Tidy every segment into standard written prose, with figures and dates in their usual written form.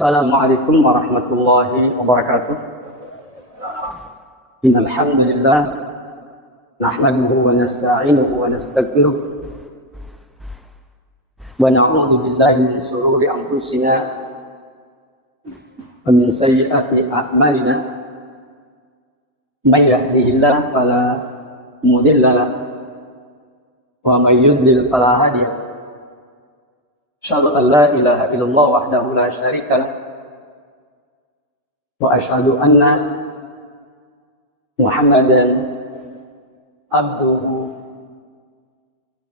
Assalamualaikum warahmatullahi wabarakatuh. Innal hamdalillah nahmaduhu wa nasta'inuhu wa nastaghfiruh wa na'udzu billahi min shururi anfusina wa min sayyiati a'malina. May yahdihillahu fala mudilla lahu wa may yudlil fala hadiya lahu. Asyhadu an la ilaha illallah wahdahu la syarika lah wa asyhadu anna Muhammadan abduhu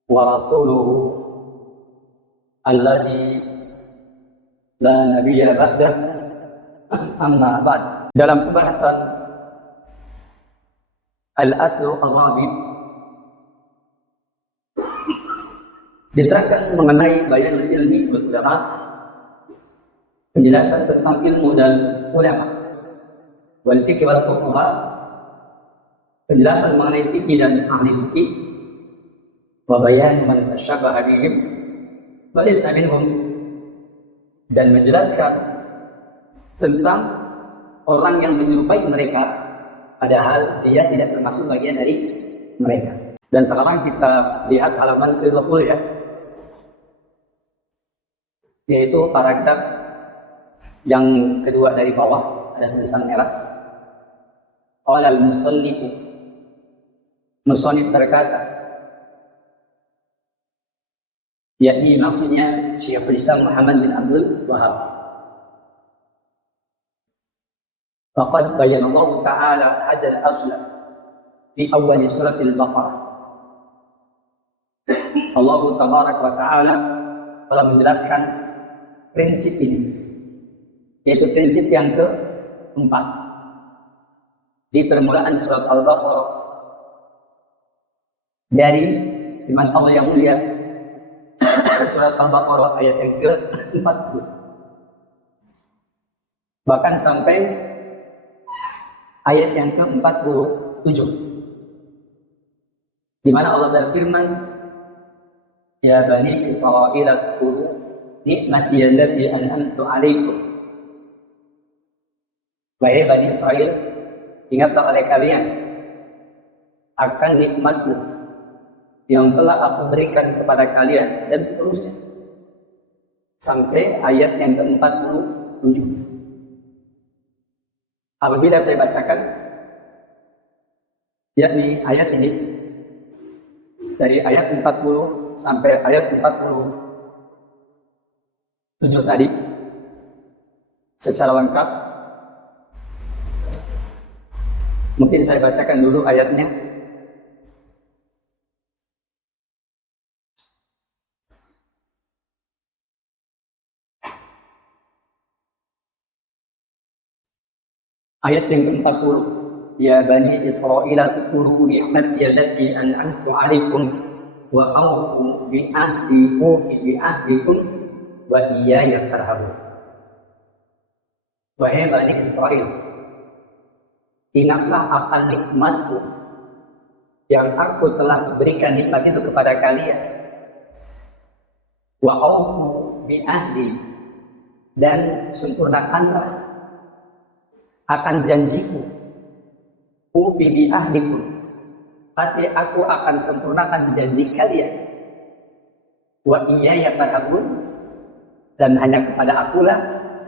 wa rasuluhu alladzi la nabiyya ba'dah. Amma ba'd. Dalam pembahasan al-aslu ar-rabi' diterangkan mengenai bayan ilmi ulama, penjelasan tentang ilmu dan ulama, wal fikih wal fuqaha, penjelasan mengenai fikih dan ahli fikih, wa bayan man tashabbaha bihim wa laysa minhum, dan menjelaskan tentang orang yang menyerupai mereka padahal dia tidak termasuk bagian dari mereka. Dan sekarang kita lihat halaman ke-20 ya, yaitu paragraf yang kedua dari bawah, ada tulisan merah. Qala al-musannif, musannif berkata, yakni maksudnya Syekhul Islam Muhammad bin Abdul Wahhab. Faqad bayyana Allah Ta'ala hadzal asla fi awal surat al-Baqarah. Allah Tabaraka wa Ta'ala telah menjelaskan prinsip ini, yaitu prinsip yang keempat di permulaan surat Al-Baqarah dari firman Allah yang mulia, surat Al-Baqarah ayat yang ke-40, bahkan sampai ayat yang ke-47, di mana Allah berfirman, ya bani Israil adkuru nikmati allati an'amtu 'alaikum. Wahai Bani Israel, ingatlah oleh kalian akan nikmatku yang telah aku berikan kepada kalian, dan seterusnya sampai ayat yang ke-47. Apabila saya bacakan yakni ayat ini dari ayat 40 sampai ayat 47 tadi secara lengkap, mungkin saya bacakan dulu ayatnya. Ayat yang ke-40, ya bani Israil adkuru ni'mati allati an'amtu 'alaikum wa awfu bi ahdikum wa iyaya farhabun. Wahai Bani Israel, ingatlah akan nikmatku yang aku telah berikan nikmat itu kepada kalian. Wa awfu bi ahdi, dan sempurnakanlah akan janjiku. Ufi bi ahdikum, pasti aku akan sempurnakan janji kalian. Wa iyaya farhabun, dan hanya kepada akulah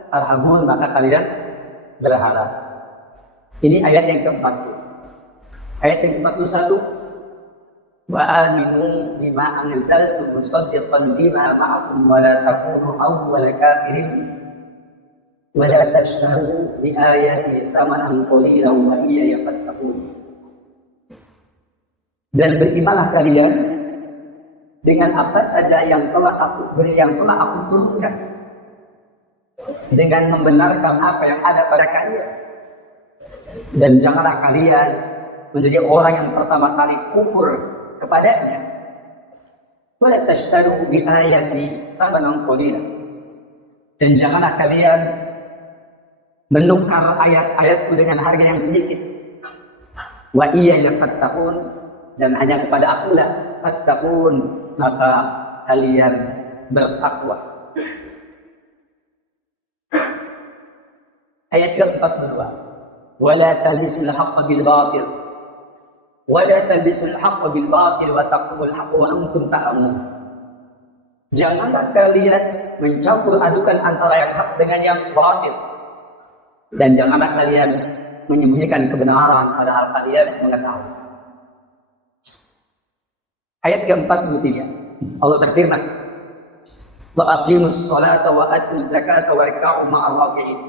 farhabun, maka kalian berharap. Ini ayat yang ke-40. Ayat yang ke-41, wa aminu bima anzaltu musaddiqan lima ma'akum wa la takunu awwala kafirin wa la tashtaru bi ayati samanan qalilan wa iyaya fattaqun. Dan berimanlah kalian dengan apa saja yang telah aku turunkan, dengan membenarkan apa yang ada pada kalian, dan janganlah kalian menjadi orang yang pertama kali kufur kepadanya. Wa la tashtaru bi ayati samanan qalilan, dan janganlah kalian menukar ayat-ayatku dengan harga yang sedikit. Wa iyaya fattaqun, dan hanya kepada akulah fattaqun, maka kalian bertakwa. Ayat ke-42. Wala talbisul haqqa bil batil. Wala talbisul haqqa bil batil wa taqulul haqqa wa antum ta'lamun. Janganlah kalian mencampur adukan antara yang hak dengan yang batil. Dan janganlah kalian menyembunyikan kebenaran padahal kalian mengetahui. Ayat ke-43. Allah berfirman, wa aqimus salata wa atuz zakata warka'u ma'al raki'in.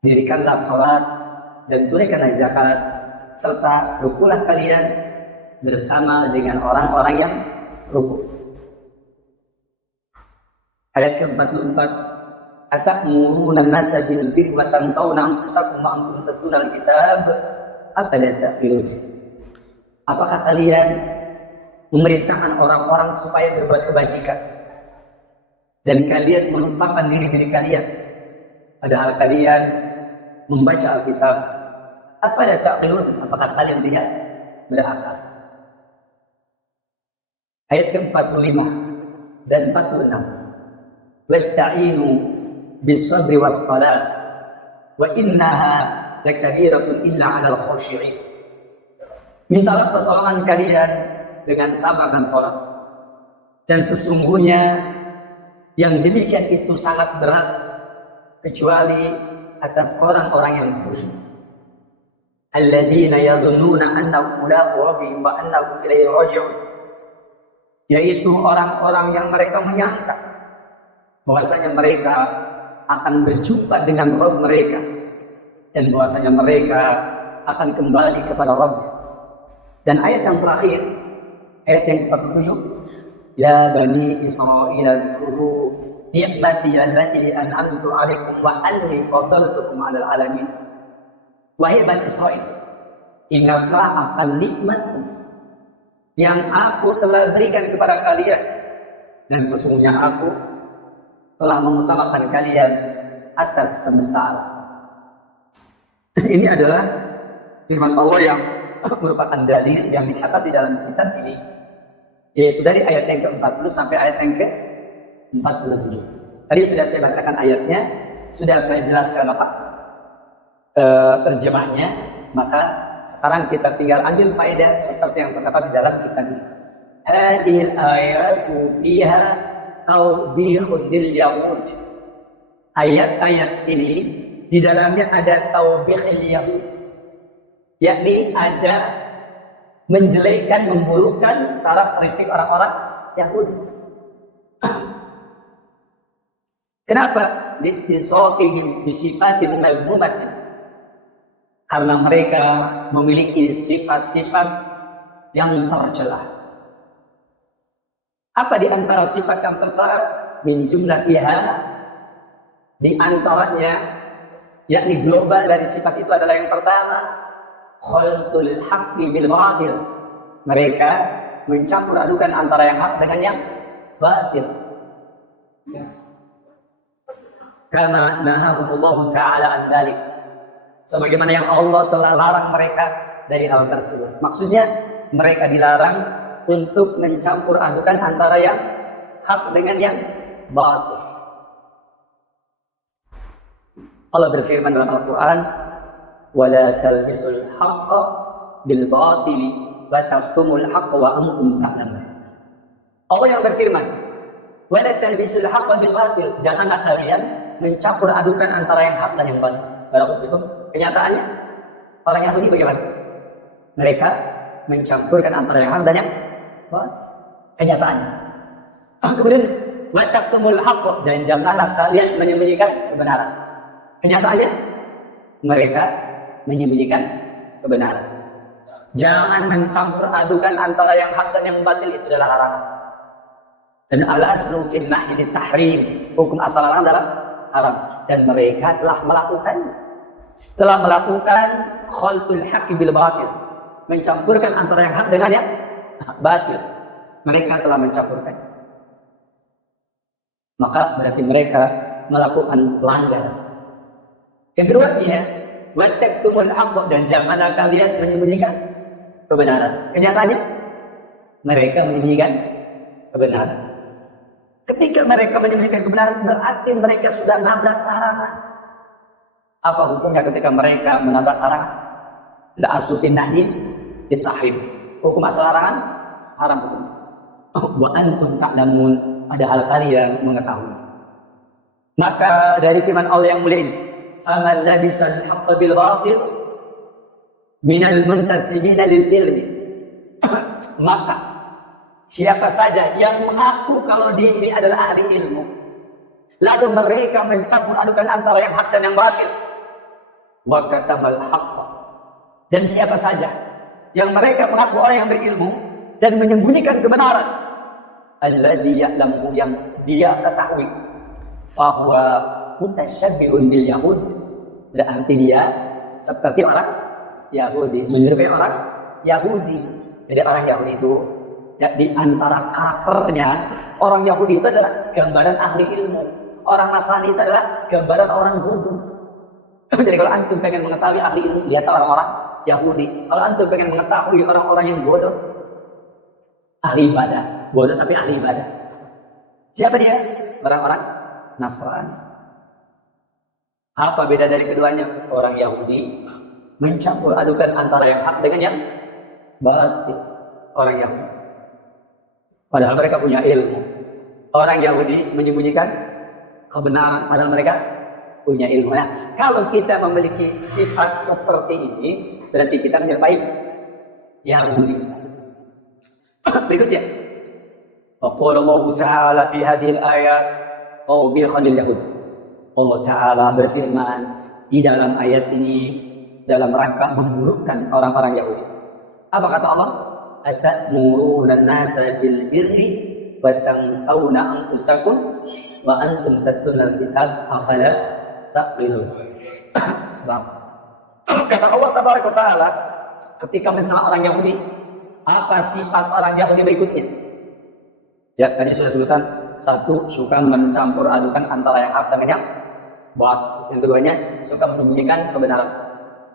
Dirikanlah salat dan tunaikanlah zakat serta rukulah kalian bersama dengan orang-orang yang ruku. Ayat ke-44. Atamuruna an-nasa bil birri wa tansawna anfusakum wa antum tatluna al-kitab afala ta'qilun. Apakah kalian memerintahkan orang-orang supaya berbuat kebajikan dan kalian melupakan diri kalian padahal kalian membaca Alkitab? Afala ta'qilun. Apakah kalian tidak berakal? Ayat ke-45 dan 46. Wasta'inu bis-sabri was-salat wa innaha lakabiratun illa 'alal khashi'in. Mintalah pertolongan kalian dengan sabar dan salat. Dan sesungguhnya yang demikian itu sangat berat kecuali atas orang-orang yang khusyuk. Alladzina yadhunnuna annahum mulaqu rabbihim wa annahum ilaihi raji'un. Yaitu orang-orang yang mereka menyangka bahwasanya mereka akan berjumpa dengan Rabb mereka dan bahwasanya mereka akan kembali kepada Rabb. Dan ayat yang terakhir, ayat yang ke-47, ya bani Israil dzkuru ni'mati allati an'amtu 'alaikum wa anni faddaltukum 'alal 'alamin. Wahai bani Israil, ingatlah akan nikmatku yang aku telah berikan kepada kalian dan sesungguhnya aku telah mengutamakan kalian atas semesta alam. Ini adalah firman Allah yang merupakan dalil yang dicatat di dalam kitab ini, yaitu dari ayat yang ke-40 sampai ayat yang ke-47. Tadi sudah saya bacakan ayatnya, sudah saya jelaskan terjemahnya, maka sekarang kita tinggal ambil faedah seperti yang terdapat di dalam kitab ini. Hadhil ayatu fiha tawbihun lil yahud. Ayat-ayat ini di dalamnya ada tawbihil yahud, yakni ada menjelekkan, memburukkan karakteristik orang-orang Yahudi. Kenapa? Disofihim bisifatin mazmumatin. Karena mereka memiliki sifat-sifat yang tercela. Apa di antara sifat yang tercela? Min jumlatiha, di antaranya, yakni global dari sifat itu adalah yang pertama, khaltul haqqi bil batil. Mereka mencampur adukan antara yang hak dengan yang batil. Karena nahahumullah ta'ala an dzalik. Sebagaimana yang Allah telah larang mereka dari hal tersebut. Maksudnya mereka dilarang untuk mencampur adukan antara yang hak dengan yang batil. Allah berfirman dalam Al-Quran, وَلَا تَلْبِسُوا الْحَقَّ بِالْبَاطِلِ وَتَكْتُمُوا الْحَقَّ وَأَنْتُمْ تَعْلَمُونَ. Allah yang berfirman, وَلَا تَلْبِسُوا الْحَقَّ بِالْبَاطِلِ. Janganlah kalian mencampur adukan antara yang hak dan yang batil. Itu kenyataannya orang Yahudi bagaimana? Mereka mencampurkan antara yang hak dan yang batil. Kenyataannya. Kemudian وَتَكْتُمُوا الْحَقَّ, dan janganlah kalian menyembunyikan kebenaran. Kenyataannya mereka menyembunyikan kebenaran. Jangan mencampur adukan antara yang hak dan yang batil, itu adalah larangan. Dan al-aslu fil nahyi tahrim, hukum asal larangan adalah haram, dan mereka telah melakukan khaltul haqqi bil batil, mencampurkan antara yang hak dengan yang batil. Mereka telah mencampurkan. Maka berarti mereka melakukan pelanggaran. Yang kedua, wattaqtumul haqq, dan janganlah kalian menyembunyikan kebenaran. Kenyataannya mereka menyembunyikan kebenaran. Ketika mereka menyembunyikan kebenaran, berarti mereka sudah nabrak larangan. Apa hukumnya ketika mereka menabrak larangan? La aslutin nahyi ditahrim. Hukum asal larangan haram hukum. Wa antum ta'lamun, padahal kalian mengetahui. Maka dari firman Allah yang mulia ini, faman labisal haqqa bil batil minal muntasibina lil ilmi. Maka siapa saja yang mengaku kalau dia ini adalah ahli ilmu, lalu mereka mencampur adukan antara yang hak dan yang batil, wa katamal haqqa. Dan siapa saja yang mereka mengaku orang yang berilmu dan menyembunyikan kebenaran, alladzi ya'lamu, yang dia ketahui, fahuwa mutasyabbi'un bil yahud, berarti dia seperti orang Yahudi, menyerupai orang Yahudi. Jadi orang Yahudi itu ya, di antara karakternya orang Yahudi itu adalah gambaran ahli ilmu, orang Nasrani itu adalah gambaran orang bodoh. Jadi kalau antum pengen mengetahui ahli ilmu, lihat orang-orang Yahudi. Kalau antum pengen mengetahui orang-orang yang bodoh, ahli ibadah, bodoh tapi ahli ibadah. Siapa dia? Orang-orang Nasrani. Apa beda dari keduanya? Orang Yahudi mencampur adukan antara yang hak dengan yang batil. Orang Yahudi, padahal mereka punya ilmu. Orang Yahudi menyembunyikan kebenaran, padahal mereka punya ilmu. Nah, kalau kita memiliki sifat seperti ini, berarti kita menyerupai Yahudi. Berikutnya, qala Allah Ta'ala fi hadhil ayat tawbihan lil yahud. Allah Ta'ala berfirman di dalam ayat ini dalam rangka memburukkan orang-orang Yahudi. Apa kata Allah? Atamuruna an-nasa bil birri wa tansawna anfusakum wa antum tatluna al-kitab afala taqilun. Sebab kata Allah Taala ketika mencela orang Yahudi, apa sifat orang Yahudi berikutnya? Ya, tadi sudah sebutkan, satu, suka mencampur adukan antara yang hak dengan yang batil. Yang keduanya, suka menyembunyikan kebenaran.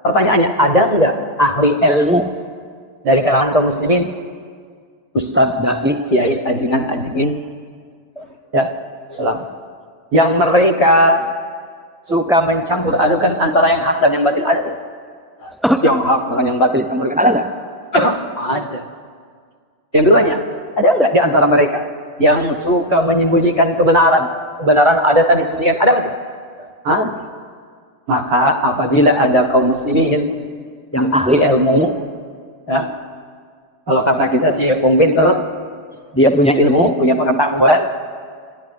Pertanyaannya, ada enggak ahli ilmu dari kalangan kaum muslimin, ustadz, dai, kiai, ajingan, ya, salam, yang mereka suka mencampur adukan antara yang hak dan yang batil? Ada? Yang hak dengan yang batil dicampurkan, ada enggak? Ada. Yang keduanya, ada enggak di antara mereka yang suka menyembunyikan kebenaran? Kebenaran ada tadi sendirian, ada betul? Maka apabila ada kaum muslimin yang ahli ilmu, ya, kalau kata kita sih pinter, dia punya ilmu, punya pengetahuan,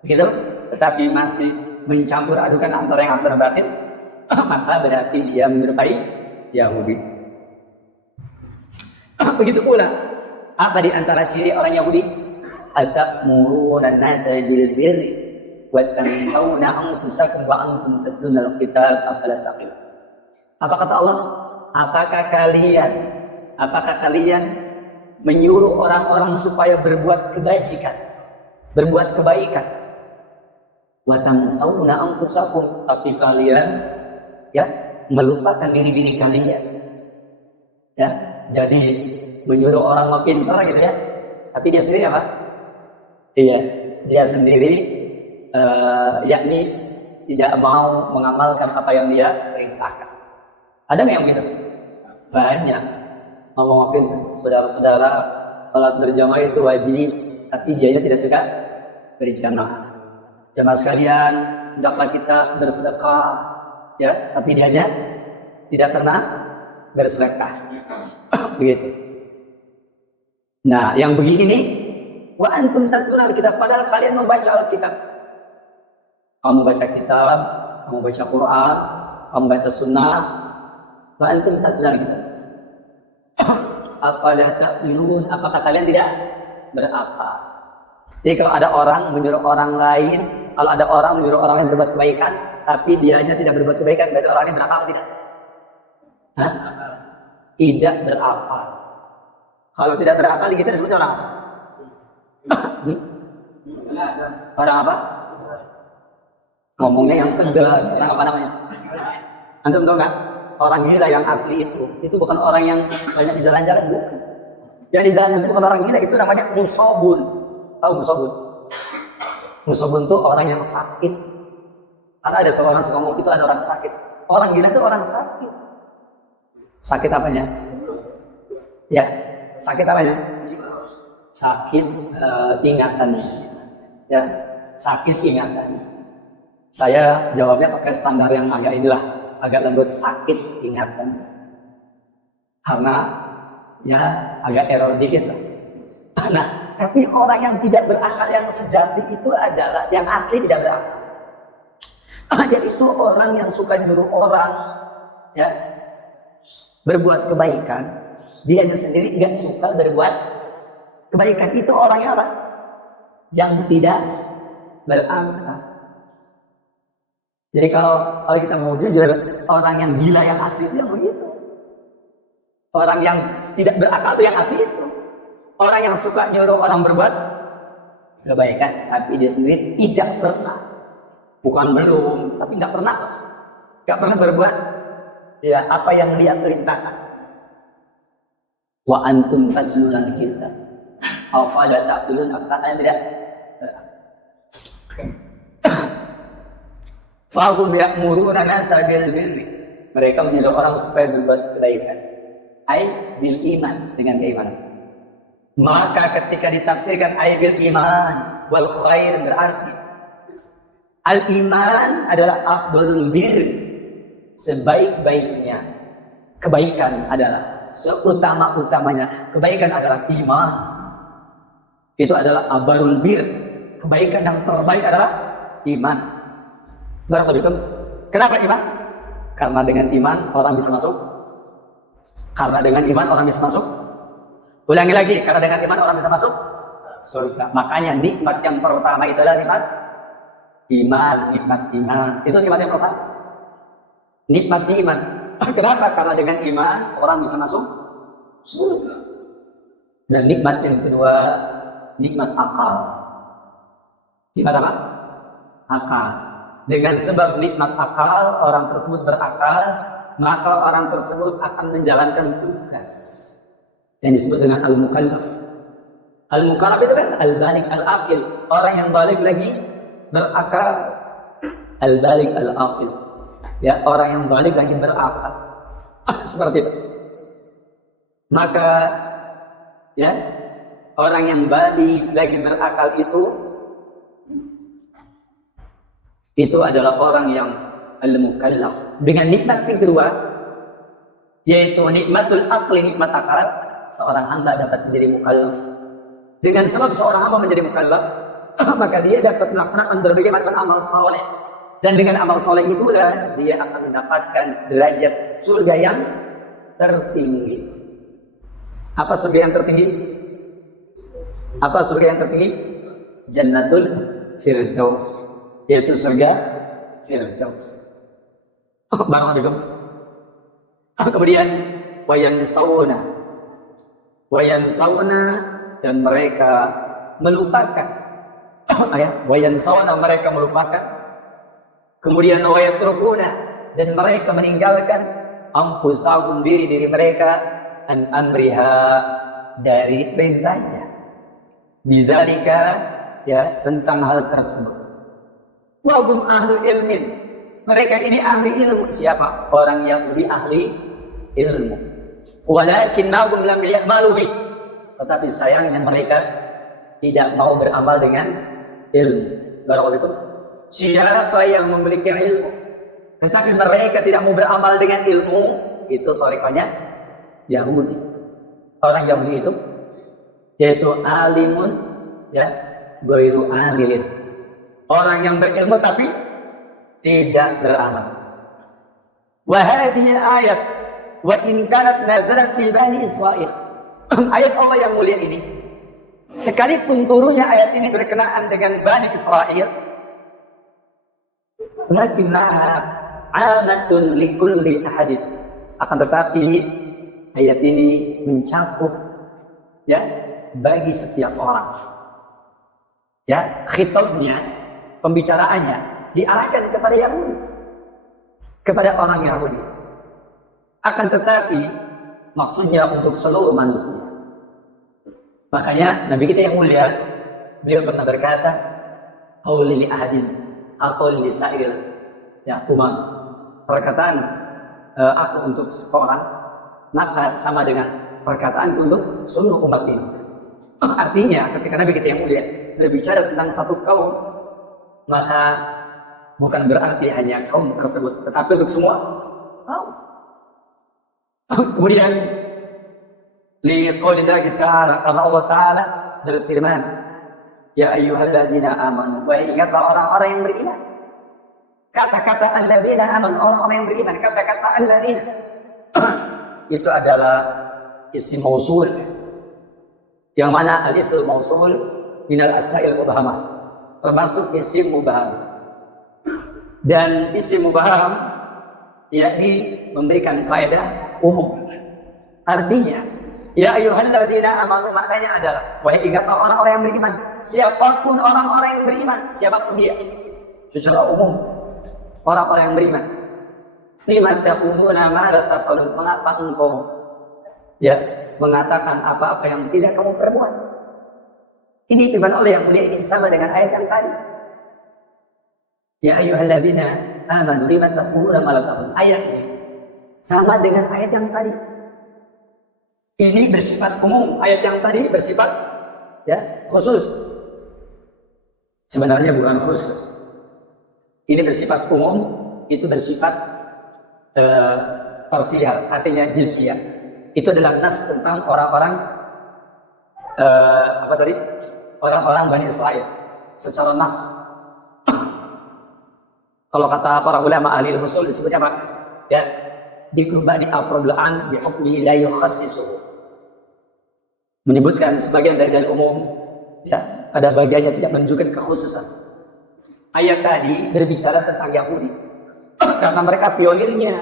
gitu, tetapi masih mencampur adukan antara yang hak dan batil, maka berarti dia menyerupai Yahudi. Begitu pula, apa di antara ciri orang Yahudi? Atamuruna an-nasa bil birri wa tansawna anfusakum wa antum tatluna al-kitab afala taqilun. Apa kata Allah? Apakah kalian menyuruh orang-orang supaya berbuat kebajikan, berbuat kebaikan? Wa tansawna anfusakum, tapi kalian ya melupakan diri kalian. Ya, jadi menyuruh orang mau pintar gitu ya, tapi dia sendiri apa? Iya, dia sendiri yakni tidak mau mengamalkan apa yang dia perintahkan. Ada nggak yang begitu? Banyak. Ngomong-ngomong, saudara-saudara, salat berjamaah itu wajib, tapi dianya tidak suka berjamaah. Jamaah sekalian, hendaklah kita bersedekah, ya, tapi dianya tidak pernah bersedekah. Begitu. Nah, yang begini nih, wa antum tatluna al-kitab, padahal kalian membaca Alkitab. Kamu baca kitab, kamu baca Quran, kamu baca sunnah, wa antum tatluna al-kitab. Afala ta'minun, apakah kalian tidak berakal? Jadi kalau ada orang menyuruh orang lain, kalau ada orang menyuruh orang lain berbuat kebaikan, tapi dianya tidak berbuat kebaikan, berarti orangnya berakal atau tidak? Hah? Tidak berakal. Kalau tidak berakal, kita disebut orang apa? Orang apa? Ngomongnya yang tegas, orang apa namanya? Antum tahu nggak? Orang gila yang asli itu bukan orang yang banyak di jalan-jalan, bukan. Yang di jalan-jalan itu bukan orang gila, itu namanya musobun. Tahu musobun? Musobun itu orang yang sakit. Karena ada orang suka ngomong itu ada orang sakit. Orang gila itu orang sakit. Sakit apanya? Ya, sakit apanya? Sakit ingatannya. Ya, sakit ingatannya. Saya jawabnya pakai standar yang agak inilah, agak lembut, sakit ingatan. Karena ya agak error dikit lah. Nah, tapi orang yang tidak berakal yang sejati itu adalah yang asli tidak berakal. Jadi itu orang yang suka nyuruh orang ya berbuat kebaikan, dia sendiri nggak suka berbuat kebaikan. Itu orangnya apa? Yang tidak berakal. Jadi kalau kita mau jujur, orang yang gila yang asli itu yang begitu. Orang yang tidak berakal itu yang asli itu. Orang yang suka nyuruh orang berbuat kebaikan, tapi dia sendiri tidak pernah. Bukan belum, tapi nggak pernah berbuat ya apa yang dia perintahkan. Wa antum tajluna kita. Afala taqulun apa tidak? Fahum ya'muruna nasa bil birri. Mereka menyuruh orang supaya berbuat kebaikan. Ai bil iman, dengan keimanan. Maka ketika ditafsirkan ai bil iman wal khair berarti al iman adalah afdalul birri. Sebaik-baiknya kebaikan adalah seutama-utamanya kebaikan adalah iman. Itu adalah abarul bir. Kebaikan yang terbaik adalah iman. Kenapa iman? Karena dengan iman orang bisa masuk. Karena dengan iman orang bisa masuk. Ulangi lagi, karena dengan iman orang bisa masuk surga. Makanya nikmat yang pertama itu adalah nikmat iman. Itu nikmat yang pertama. Nikmat iman. Kenapa? Karena dengan iman orang bisa masuk surga. Dan nikmat yang kedua, nikmat akal. Nikmat apa? Akal. Dengan sebab nikmat akal, orang tersebut berakal, maka orang tersebut akan menjalankan tugas yang disebut dengan al-mukallaf. Al-mukallaf itu kan al-baligh al-aqil, orang yang balik lagi berakal. Al-baligh al-aqil, ya, orang yang balik lagi berakal. Seperti itu. Maka ya, orang yang balik lagi berakal itu adalah orang yang al-mukallaf. Dengan nikmat yang kedua, yaitu nikmatul aqli, nikmat akal, seorang hamba dapat menjadi mukallaf. Dengan sebab seorang hamba menjadi mukallaf, maka dia dapat melaksanakan berbagai macam amal soleh. Dan dengan amal soleh itulah dia akan mendapatkan derajat surga yang tertinggi. Apa surga yang tertinggi? Apa surga yang tertinggi? Jannatul Firdaus, yaitu surga Firdaus. Barakallahu. Kemudian wayan sauna dan mereka melupakan. Wayan sauna mereka melupakan. Kemudian wayatrukuna dan mereka meninggalkan anfusahum diri mereka an amriha dari perintahnya. Bidzalika ya, tentang hal tersebut. Wa hum ahli ilmin. Mereka ini ahli ilmu. Siapa? Orang yang lebih ahli ilmu. Walakinnahum lam ya'malu bih. Tetapi sayangnya mereka tidak mau beramal dengan ilmu. Barakallahu. Siapa yang memiliki ilmu tetapi mereka tidak mau beramal dengan ilmu, itu tarekannya Yahudi. Orang Yahudi itu yaitu alimun ya, ghairu amilin. Orang yang berilmu tapi tidak beramal. Wa hadhihi al-ayat wa in kanat nazalat fi bani Israil. Ayat Allah yang mulia ini, sekalipun turunnya ayat ini berkenaan dengan Bani Israel, lakinnaha amatun likulli ahadin. Akan tetapi ayat ini mencakup ya bagi setiap orang. Ya, khitabnya, pembicaraannya diarahkan kepada Yahudi, kepada orang Yahudi. Akan tetapi maksudnya untuk seluruh manusia. Makanya Nabi kita yang mulia, beliau pernah berkata, qauli li ahadin aqul li sa'il ya umam. perkataan aku untuk seorang, maka sama dengan perkataan untuk seluruh umat ini. Artinya ketika Nabi kita yang mulia berbicara tentang satu kaum, maka bukan berarti hanya kaum tersebut, tetapi untuk semua kaum. Kemudian liqaulillahi ta'ala, karena Allah Ta'ala berfirman, ya ayyuhalladzina amanu, wahai ingatlah orang-orang yang beriman. Kata-kata alladzina amanu, orang-orang yang beriman, kata-kata alladzina itu adalah isim mausul, yang mana al-isim mausul minal asma'il mubhamah, termasuk isim mubham. Dan isim mubham yakni memberikan faedah umum. Artinya, ya ayyuhalladzina amanu, maknanya adalah wahai ingatlah orang-orang yang beriman, siapapun orang-orang yang beriman, siapapun dia, secara umum orang-orang yang beriman. Lima taquluna ma la taf'alun, mengapa engkau mengatakan apa-apa yang tidak kamu perbuat? Ini firman Allah yang mulia ini sama dengan ayat yang tadi. Ya ayyuhalladzina amanu lima taquluna ma la taf'alun. Ayat ini sama dengan ayat yang tadi. Ini bersifat umum, ayat yang tadi bersifat khusus. Sebenarnya bukan khusus. Ini bersifat umum, itu bersifat parsial, artinya juz'iyah. Itu adalah nas tentang orang-orang orang-orang Bani Israel secara nas. Kalau kata para ulama ahli usul disebutnya apa? Dikubani afrodlaan bihukmi la yukhassisu. Menyebutkan sebagian dari umum, pada bagiannya tidak menunjukkan kekhususan. Ayat tadi berbicara tentang Yahudi karena mereka pionirnya.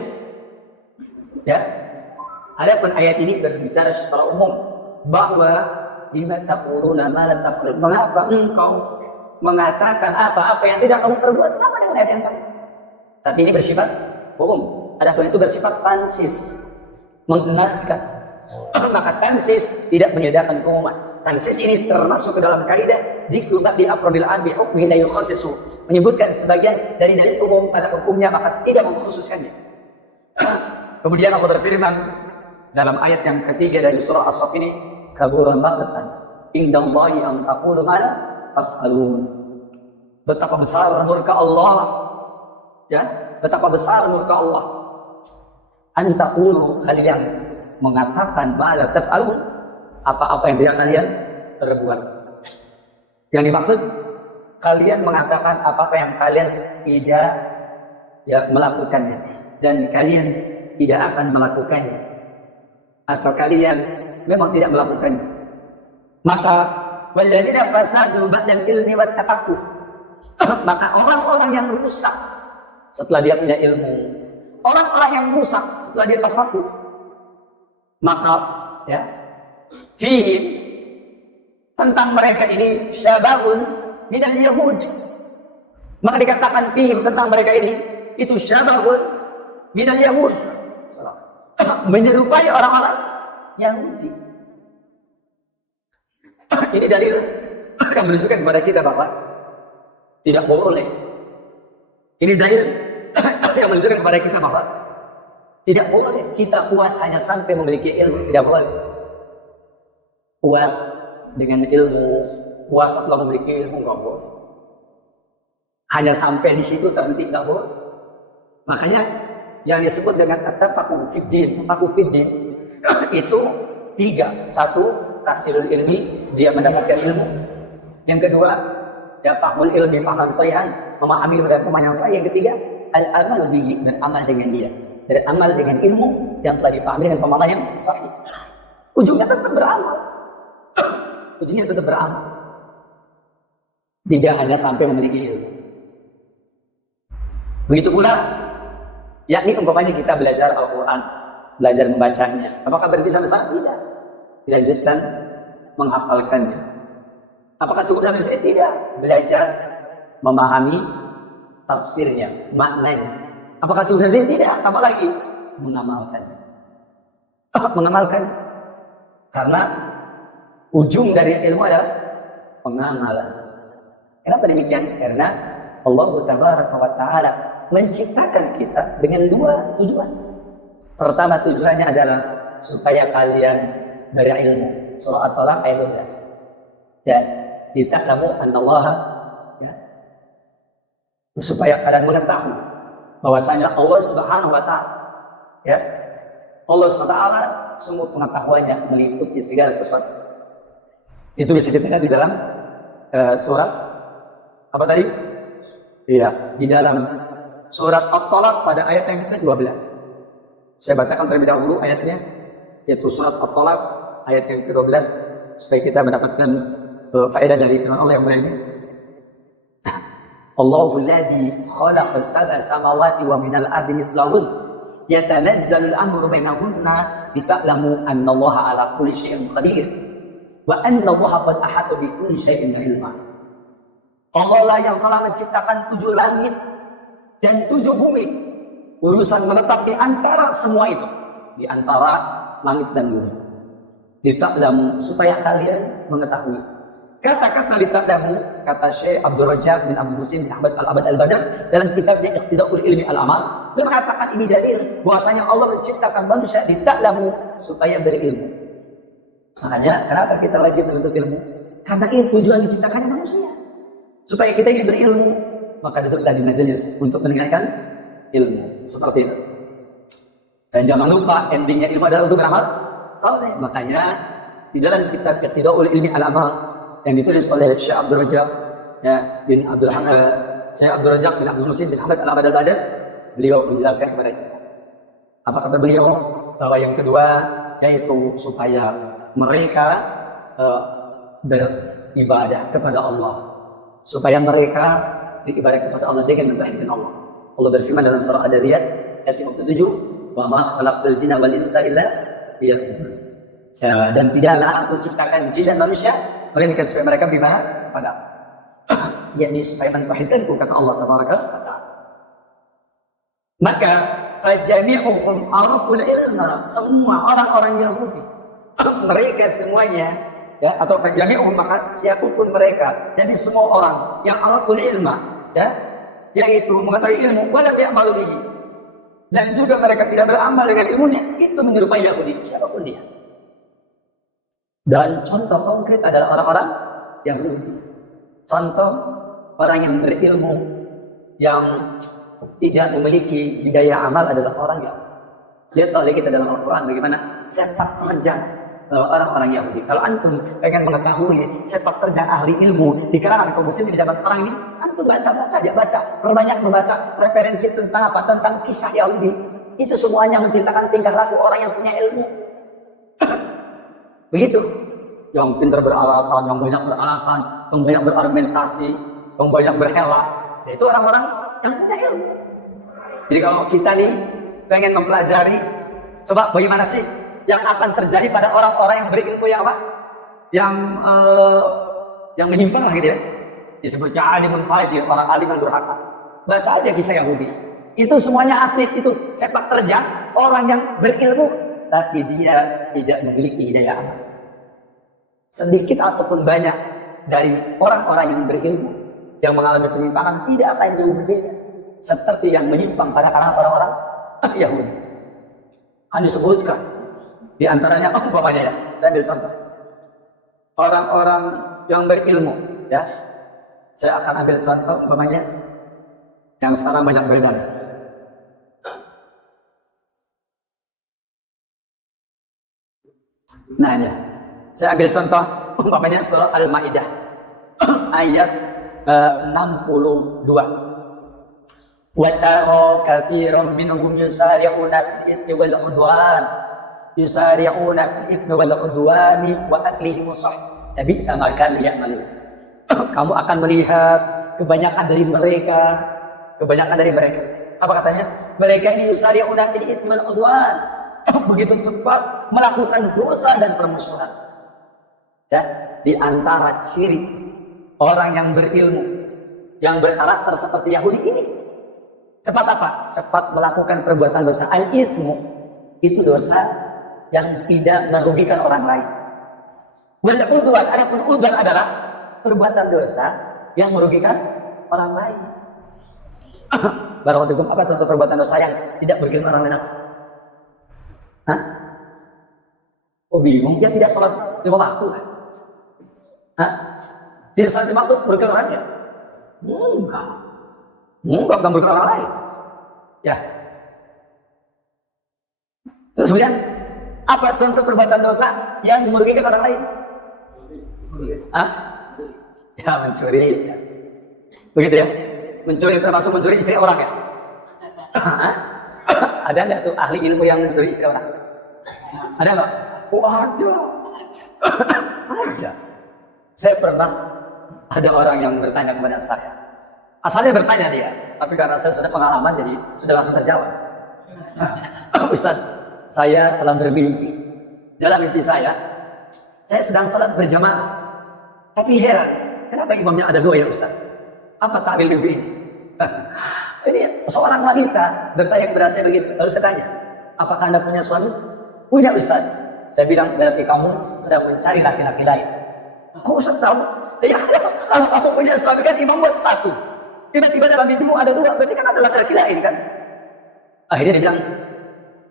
Adapun ayat ini berbicara secara umum bahwa lima taquluna ma la taf'alun, mengapa engkau mengatakan apa-apa yang tidak kamu perbuat, sama dengan ayat yang tadi. Tapi ini bersifat umum. Adapun itu bersifat tansis, mengenaskan. Maka tansis tidak menyediakan keumuman. Tansis ini termasuk ke dalam kaidah dikubah di afrodil'an bihukmi la yukhassisu, menyebutkan sebagian dari umum pada hukumnya, maka tidak mengkhususkannya. Kemudian Allah berfirman dalam ayat yang ketiga dari surah As-Saff ini, kabura maqtan indallahi an taqulu ma la taf'alun. Betapa besar murka Allah, betapa besar murka Allah. An taqulu, kalian mengatakan ma la taf'alun, apa-apa yang tidak kalian perbuat. Yang dimaksud, kalian mengatakan apa-apa yang kalian tidak melakukannya, dan kalian tidak akan melakukannya, atau kalian memang tidak melakukannya. Maka walladzina fasadu ba'dal ilmi wattafaqtuh, maka orang-orang yang rusak setelah dia punya ilmu, orang-orang yang rusak setelah dia tafakuh, maka fihim, tentang mereka ini, syabahun minal yahud, maka dikatakan fihim, tentang mereka ini itu syabahun minal yahud, menyerupai orang-orang Yahudi. Ini dalil yang menunjukkan kepada kita bahwa tidak boleh. Ini dalil yang menunjukkan kepada kita bahwa tidak boleh kita puas hanya sampai memiliki ilmu. Tidak boleh puas dengan ilmu, puas setelah memiliki ilmu, nggak boleh. Hanya sampai di situ terhenti, nggak boleh. Makanya yang disebut dengan at-tafaqquh fid din, itu tiga. Satu, tahsilul ilmi, dia mendapatkan ilmu. Yang kedua, fahmul ilmi fahman sahihan, memahami ilmu dan pemahaman yang sahih. Yang ketiga, al-amal bihi, beramal dengan dia, beramal dengan ilmu yang telah dipahami dengan pemahaman yang sahih. Ujungnya tetap beramal. Ujungnya tetap beramal. Tidak hanya sampai memiliki ilmu. Begitu pula, yakni umpamanya kita belajar Al-Quran, belajar membacanya. Apakah berhenti sampai sana? Tidak. Dilanjutkan menghafalkannya. Apakah cukup sampai sana? Tidak. Belajar memahami tafsirnya, maknanya. Apakah cukup sampai sana? Tidak. Tambah lagi mengamalkannya. Mengamalkan. Karena ujung dari ilmu adalah pengamalan. Kenapa demikian? Karena Allah Tabaraka wa Ta'ala menciptakan kita dengan dua tujuan. Pertama tujuannya adalah supaya kalian berilmu. Surah At-Talaq ayat 12. Ya, lita'lamu annallaha, ya, supaya kalian mengetahui bahwasanya Allah Subhanahu wa Ta'ala, ya, Allah Subhanahu wa Ta'ala semua pengetahuannya meliputi segala sesuatu. Itu bisa kita lihat di dalam surat apa tadi? Iya, di dalam surat At-Talaq pada ayat yang ke-12. Saya bacakan terlebih dahulu ayatnya, yaitu surat At-Talaq ayat yang ke-12 supaya kita mendapatkan faedah dari firman Allah yang mulia ini. Allahu alladzi khalaqa sab'a samawati wa minal ardi mithlahun yatanazzalu al-amru bainahunna lita'lamu anna Allaha 'ala kulli syai'in qadir wa anna Allaha qad ahata bi kulli syai'in 'ilma. Allah lah yang telah menciptakan 7 langit dan 7 bumi. Urusan menetap di antara semua itu, di antara langit dan bumi. Lita'lamu, supaya kalian mengetahui. Kata-kata lita'lamu, kata Syekh Abdul Rajab bin Abdul Muhsin bin Ahmad Al-Abad Al-Badr dalam kitabnya Iqtida'ul Ilmi Al-Amal, dia mengatakan ini dalil bahwasanya Allah menciptakan manusia lita'lamu, supaya berilmu. Makanya kenapa kita wajib menuntut ilmu? Karena ini tujuan diciptakannya manusia, supaya kita ini berilmu. Maka duduklah di majelis untuk mendengarkan ilmu seperti itu. Dan jangan lupa endingnya ilmu adalah untuk beramal saleh. Makanya di dalam kitab Iqtida'ul Ilmi Al-Amal yang ditulis oleh Syekh Abdul Rajab, ya, bin Abdul Syekh Abdul Rajab bin Abdul Muhsin bin Ahmad Al-Abad Al-Badr, beliau menjelaskan kepada kita. Apa kata beliau? Bahwa yang kedua yaitu supaya mereka beribadah kepada Allah, supaya mereka beribadah kepada Allah dengan mentauhidkan Allah. Allah berfirman dalam surah Ad-Dariyat ayat 57, "Wa ma khalaqtul jinna wal insa illa liya'budun." Dan tidaklah aku ciptakan jin dan manusia melainkan supaya mereka beribadah kepada Allah, yakni supaya mentauhidkanku, kata Allah Tabaraka wa Ta'ala. Maka fajami'uhum araful ilma, semua orang-orang Yahudi mereka semuanya, ya, atau fajami'uhum, maka siapapun mereka, jadi semua orang yang araful ilma, ya, yaitu mengetahui ilmu, walam ya'malu bihi, dan juga mereka tidak beramal dengan ilmunya, itu menyerupai Yahudi siapapun dia. Dan contoh konkret adalah orang-orang Yahudi. Contoh orang yang berilmu yang tidak memiliki hidayah amal adalah orang Yahudi. Lihat oleh kita dalam Al-Quran bagaimana sepak terjang orang-orang Yahudi. Kalau antum pengen mengetahui sepak terjang ahli ilmu di kalangan kaum muslimin di zaman sekarang ini, antum baca, perbanyak membaca referensi tentang apa? Tentang kisah Yahudi. Itu semuanya menceritakan tingkah laku orang yang punya ilmu. Begitu. Yang pintar beralasan, yang banyak beralasan, yang banyak berargumentasi, yang banyak berhela. Itu orang-orang yang punya ilmu. Jadi kalau kita nih pengen mempelajari, coba bagaimana sih yang akan terjadi pada orang-orang yang berilmu yang apa? Yang menyimpang lah gitu ya. Disebutnya alimun fajir, orang alim yang durhaka. Baca aja kisah Yahudi. Itu semuanya asik, itu sepak terjang orang yang berilmu tapi dia tidak memiliki hidayah amal. Sedikit ataupun banyak dari orang-orang yang berilmu yang mengalami penyimpangan tidak akan jauh berbeda seperti yang menyimpang pada kalangan orang-orang Yahudi. Kan disebutkan di antaranya, umpamanya ya, saya ambil contoh orang-orang yang berilmu, ya, saya akan ambil contoh umpamanya yang sekarang banyak beredar. Nah ya, saya ambil contoh umpamanya surah Al-Maidah ayat 62. Wa tara katsiran minhum yusari'una fil ithmi wal 'udwan wa aklihim as-saht bi'sa ma kanu ya'malun. Kamu akan melihat kebanyakan dari mereka apa katanya? Mereka ini yusari'una fil ithmi wal 'udwan, begitu cepat melakukan dosa dan permusuhan. Ya, di antara ciri orang yang berilmu, yang berkarakter seperti Yahudi ini, cepat apa? Cepat melakukan perbuatan dosa. Al-ithmu itu dosa yang tidak merugikan orang lain. Wal 'udwan, adapun udwan adalah perbuatan dosa yang merugikan orang lain. Barakallahu fikum, apa contoh perbuatan dosa yang tidak merugikan orang lain? Hah? Oh bingung, dia tidak sholat 5 waktu. Hah? Tidak sholat 5 waktu merugikan orang lain? Enggak. Enggak merugikan orang lain. Ya. Terus kemudian, apa contoh perbuatan dosa yang merugikan orang lain? Hah? Ya mencuri. Ya. Begitu ya? Mencuri termasuk mencuri istri orang ya? Ada nggak tuh ahli ilmu yang mencuri istri orang? Ada nggak? Waduh, ada. Saya pernah ada orang yang bertanya kepada saya. Asalnya bertanya dia, tapi karena saya sudah pengalaman jadi sudah langsung terjawab. Ustaz, saya telah bermimpi. Dalam mimpi saya sedang salat berjamaah. Tapi heran, kenapa imamnya ada 2 ya Ustaz? Apa takwil mimpi ini? Ini seorang wanita bertanya kepada saya begitu. Lalu saya tanya, apakah Anda punya suami? Punya Ustaz. Saya bilang, berarti kamu sedang mencari laki-laki lain. Kok Ustaz tahu? Ya kalau kamu punya suami kan imam buat 1. Tiba-tiba dalam mimpimu ada 2, berarti kan ada laki-laki lain kan? Akhirnya dia bilang,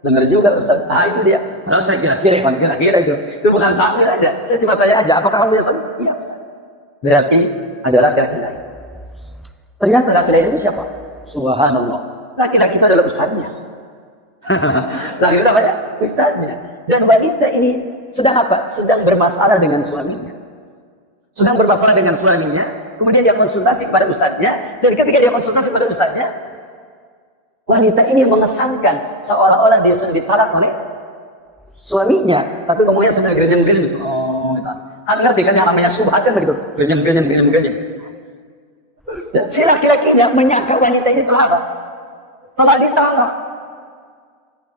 benar juga Ustaz. Itu dia. Kalau saya kira-kira itu bukan takwil aja. Saya cuma tanya aja, apakah kamu punya suami? Iya Ustaz. Berarti ada laki-laki lain. Ternyata laki-laki itu siapa? Subhanallah. Laki-laki itu adalah ustadznya. Laki-laki apa ya? Ustadznya. Dan wanita ini sedang apa? Sedang bermasalah dengan suaminya. Sedang bermasalah dengan suaminya. Kemudian dia konsultasi kepada ustadznya. Dan ketika dia konsultasi kepada ustadznya, wanita ini mengesankan seolah-olah dia sudah ditalak oleh suaminya. Tapi kemudian sedang gerenyem-gerenyem. Oh, kan ngerti kan yang namanya subhat kan begitu. Gerenyem-gerenyem. Dan si laki-lakinya menyangka wanita ini telah apa? Telah ditalak.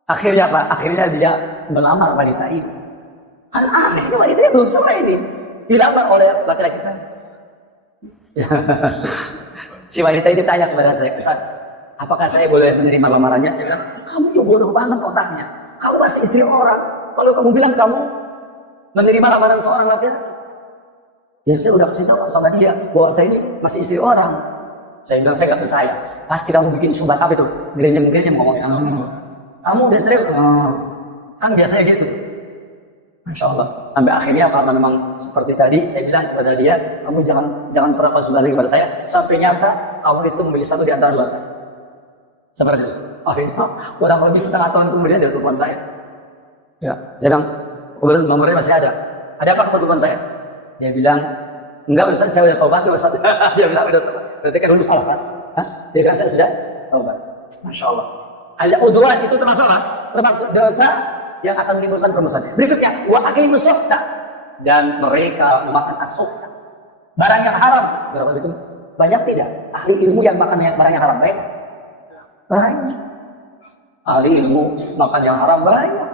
Akhirnya apa? Akhirnya dia melamar wanita ini. Kan aneh, ini wanita ini belum cerai ini. Dilamar oleh laki-laki tadi. Si wanita ini tanya kepada saya, Ustaz, apakah saya boleh menerima lamarannya? Saya bilang, kamu tuh bodoh banget otaknya. Kamu masih istri orang. Kalau kamu bilang kamu menerima lamaran seorang laki-laki, ya saya udah kasih tahu sama dia bahwa saya ini masih istri orang. Saya bilang saya nggak percaya. Pasti kamu bikin sumbat apa itu? Gerenyem ngomongnya. Kamu udah sering? Kan biasanya gitu. Masya Allah. Sampai akhirnya karena memang seperti tadi saya bilang kepada dia, kamu jangan pernah konsultasi kepada saya sampai nyata kamu itu memilih satu di antara 2 tadi. Seperti itu. Akhirnya kurang lebih setengah tahun kemudian dia telepon saya. Ya, saya bilang, kemudian nomornya masih ada. Ada apa telepon saya? Dia bilang, enggak Ustaz, saya sudah taubat Ustaz. Dia bilang, udah taubat. Berarti kan dulu salah kan? Dia bilang, saya sudah taubat. Masya Allah. Al-udwan itu termasuk apa? Termasuk dosa yang akan menimbulkan permusuhan. Berikutnya, wa akhimu suhta. Dan mereka memakan as-suhta. Barang yang haram. Berapa itu? Banyak tidak? Ahli ilmu yang makan barang yang haram banyak. Banyak. Ahli ilmu makan yang haram banyak.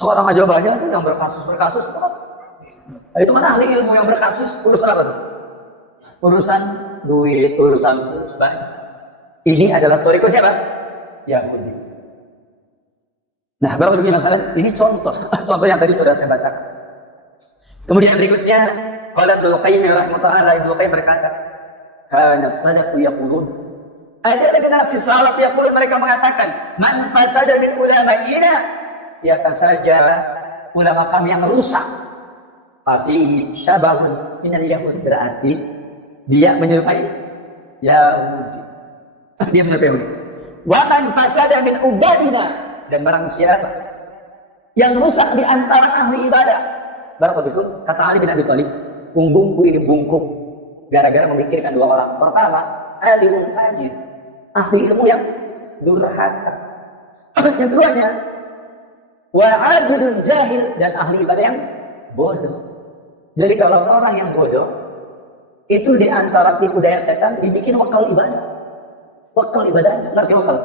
Seorang aja banyak itu yang berkasus-berkasus. Itu mana ahli ilmu yang berkasus? Urusan apa tuh? Urusan duit, urusan fulus banyak. Ini adalah toriko siapa? Yahudi. Nah, baru begini masalah. Ini contoh yang tadi sudah saya bacakan. Kemudian berikutnya, qala Ibnu Qayyim rahimahullah, Ibnu Qayyim berkata, kana salafu yaqulun. Ada generasi salaf yaqulun, mereka mengatakan, man fasada min ulama'ina, siapa saja ulama kami yang rusak, Fafihi syabahun minal Yahud, berarti dia menyerupai Yahudi. Dia menyerupai Yahudi. Wa man fasada min ubadina, dan barang siapa yang rusak di antara ahli ibadah. Berapa itu? Kata Ali bin Abi Thalib, punggungku ini bungkuk gara-gara memikirkan 2 orang. Pertama, alimun fajir, ahli ilmu yang durhaka. Yang keduanya, wa abidun jahil, dan ahli ibadah yang bodoh. Jadi kalau orang yang bodoh itu di antara tipu daya setan dibikin wakal ibadah. Wakal ibadahnya, ngerti wakal?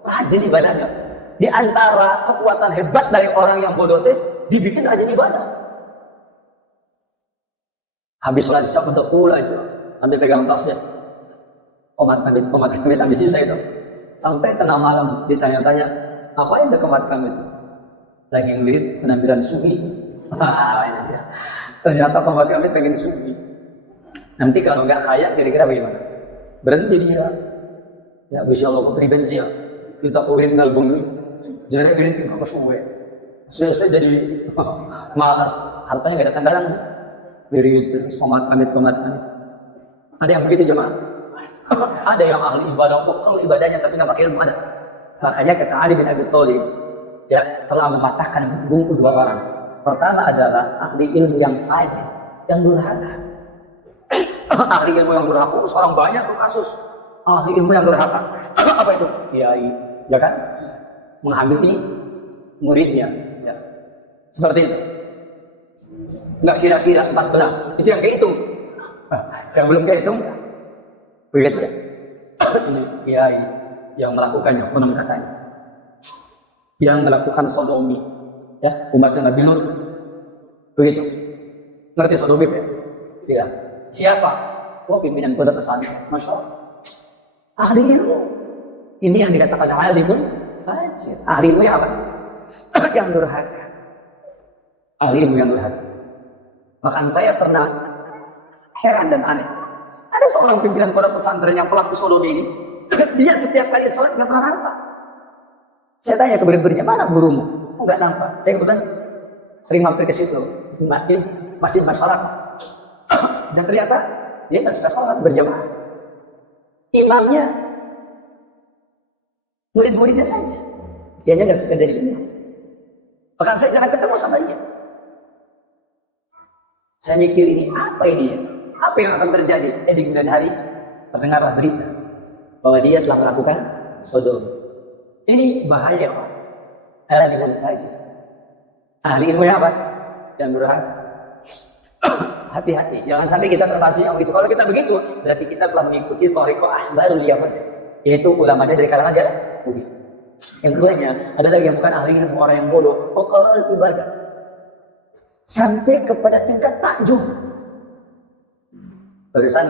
Rajin ibadahnya. Di antara kekuatan hebat dari orang yang bodoh itu dibikin rajin ibadah. Habis sholat isya untuk pulang aja sambil pegang tasnya. Komat kami habis sisa itu. Sampai tengah malam ditanya-tanya, apa yang komat kami itu? Lagi ngelirik penampilan sugi. Ini dia. Ternyata komat kami pengen sugi. Nanti kalau nggak kaya kira-kira bagaimana? Berhenti dia. Ya Insya Allah pribadi ya kita kurin ngalbum jadi ini kok suwe saya jadi malas hartanya nggak datang kadang dari terus komat amit ada yang begitu jemaah. Ada yang ahli ibadah kalau ibadahnya tapi nggak pakai ilmu ada. Makanya kata Ali bin Abi Thalib ya telah mematahkan bumbu dua orang. Pertama adalah ahli ilmu yang fajir yang durhaka. Ahli ilmu yang durhaka seorang banyak tuh kasus ahli ilmu yang durhaka. Apa itu? Kiai, ya kan? Menghamili muridnya, ya. Seperti itu. Nggak kira-kira 14, itu yang kehitung. Yang belum kehitung, begitu ya. Ini kiai yang melakukannya, konon katanya. Yang melakukan sodomi, ya, umatnya Nabi Lut. Begitu. Ngerti sodomi ya? Iya. Siapa? Oh, pimpinan pondok pesantren. Masya Allah. Ahli ilmu. Ini yang dikatakan alimun fajir. Ahli ilmu yang apa? Yang durhaka. Ahli ilmu yang durhaka. Bahkan saya pernah heran dan aneh. Ada seorang pimpinan pondok pesantren yang pelaku sodomi ini. Dia setiap kali sholat nggak pernah nampak. Saya tanya ke murid-muridnya, mana gurumu? Oh, nggak nampak. Saya kebetulan sering mampir ke situ, masjid masyarakat. Dan ternyata dia nggak suka sholat berjamaah. Imamnya murid-muridnya saja. Dianya nggak suka dari imam. Bahkan saya jarang ketemu sama dia. Saya mikir ini apa ini ya? Apa yang akan terjadi? Di kemudian hari terdengarlah berita bahwa dia telah melakukan sodom. Ini bahaya Pak. Ahli ilmu fajir. Ahli ilmu apa? Yang durhaka. Hati-hati, jangan sampai kita termasuk yang begitu. Kalau kita begitu, berarti kita telah mengikuti thariqah ahbarul Yahud, yaitu ulamanya dari kalangan Yahudi. Yang keduanya, ada lagi yang bukan ahli ilmu, orang yang bodoh. Kalau ibadah sampai kepada tingkat takjub. Barusan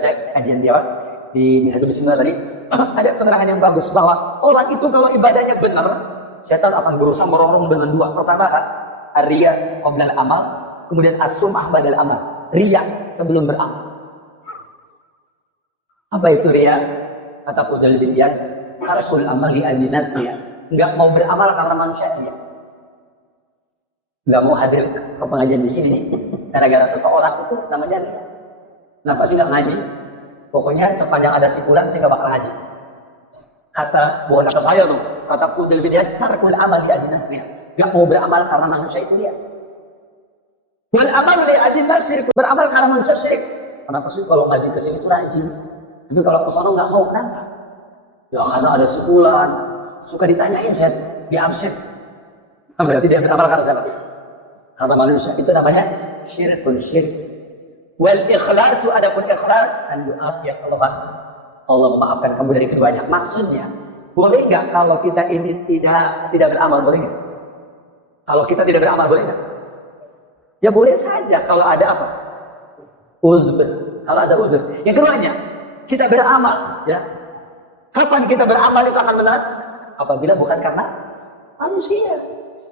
saya kajian dia di Minhajul Bismillah tadi, ada penerangan yang bagus bahwa orang itu kalau ibadahnya benar, setan akan berusaha merongrong dengan dua. Pertama, ar-riya qabla al-amal, kemudian as-sum'ah badal amal. Riya sebelum beramal. Apa itu riya? Kata Fudhal bin Iyad, tarkul amal li ajli nafsihi. Enggak mau beramal karena manusia dia. Enggak mau hadir ke pengajian di sini gara-gara seseorang itu namanya riya. Kenapa sih enggak ngaji? Pokoknya sepanjang ada sipulan saya enggak bakal ngaji. Bukan kata saya tuh, kata Fudhal bin Iyad, tarkul amal li ajli nafsihi. Enggak mau beramal karena manusia itu dia. Wal amal li adillah syirik, beramal karena manusia syirik. Kenapa sih kalau ngaji ke sini tuh rajin, tapi kalau ke sana nggak mau, kenapa? Ya karena ada sebulan, suka ditanyain saya di absen. Berarti dia beramal karena siapa? Karena manusia. Itu namanya syirikun syirik. Wal ikhlasu, adapun ikhlas an ya Allah memaafkan kamu dari keduanya. Maksudnya, boleh nggak kalau kita ini tidak beramal, boleh nggak? Kalau kita tidak beramal, boleh nggak? Ya boleh saja kalau ada apa? Uzur. Kalau ada uzur. Yang keduanya, kita beramal, ya. Kapan kita beramal itu akan benar? Apabila bukan karena manusia.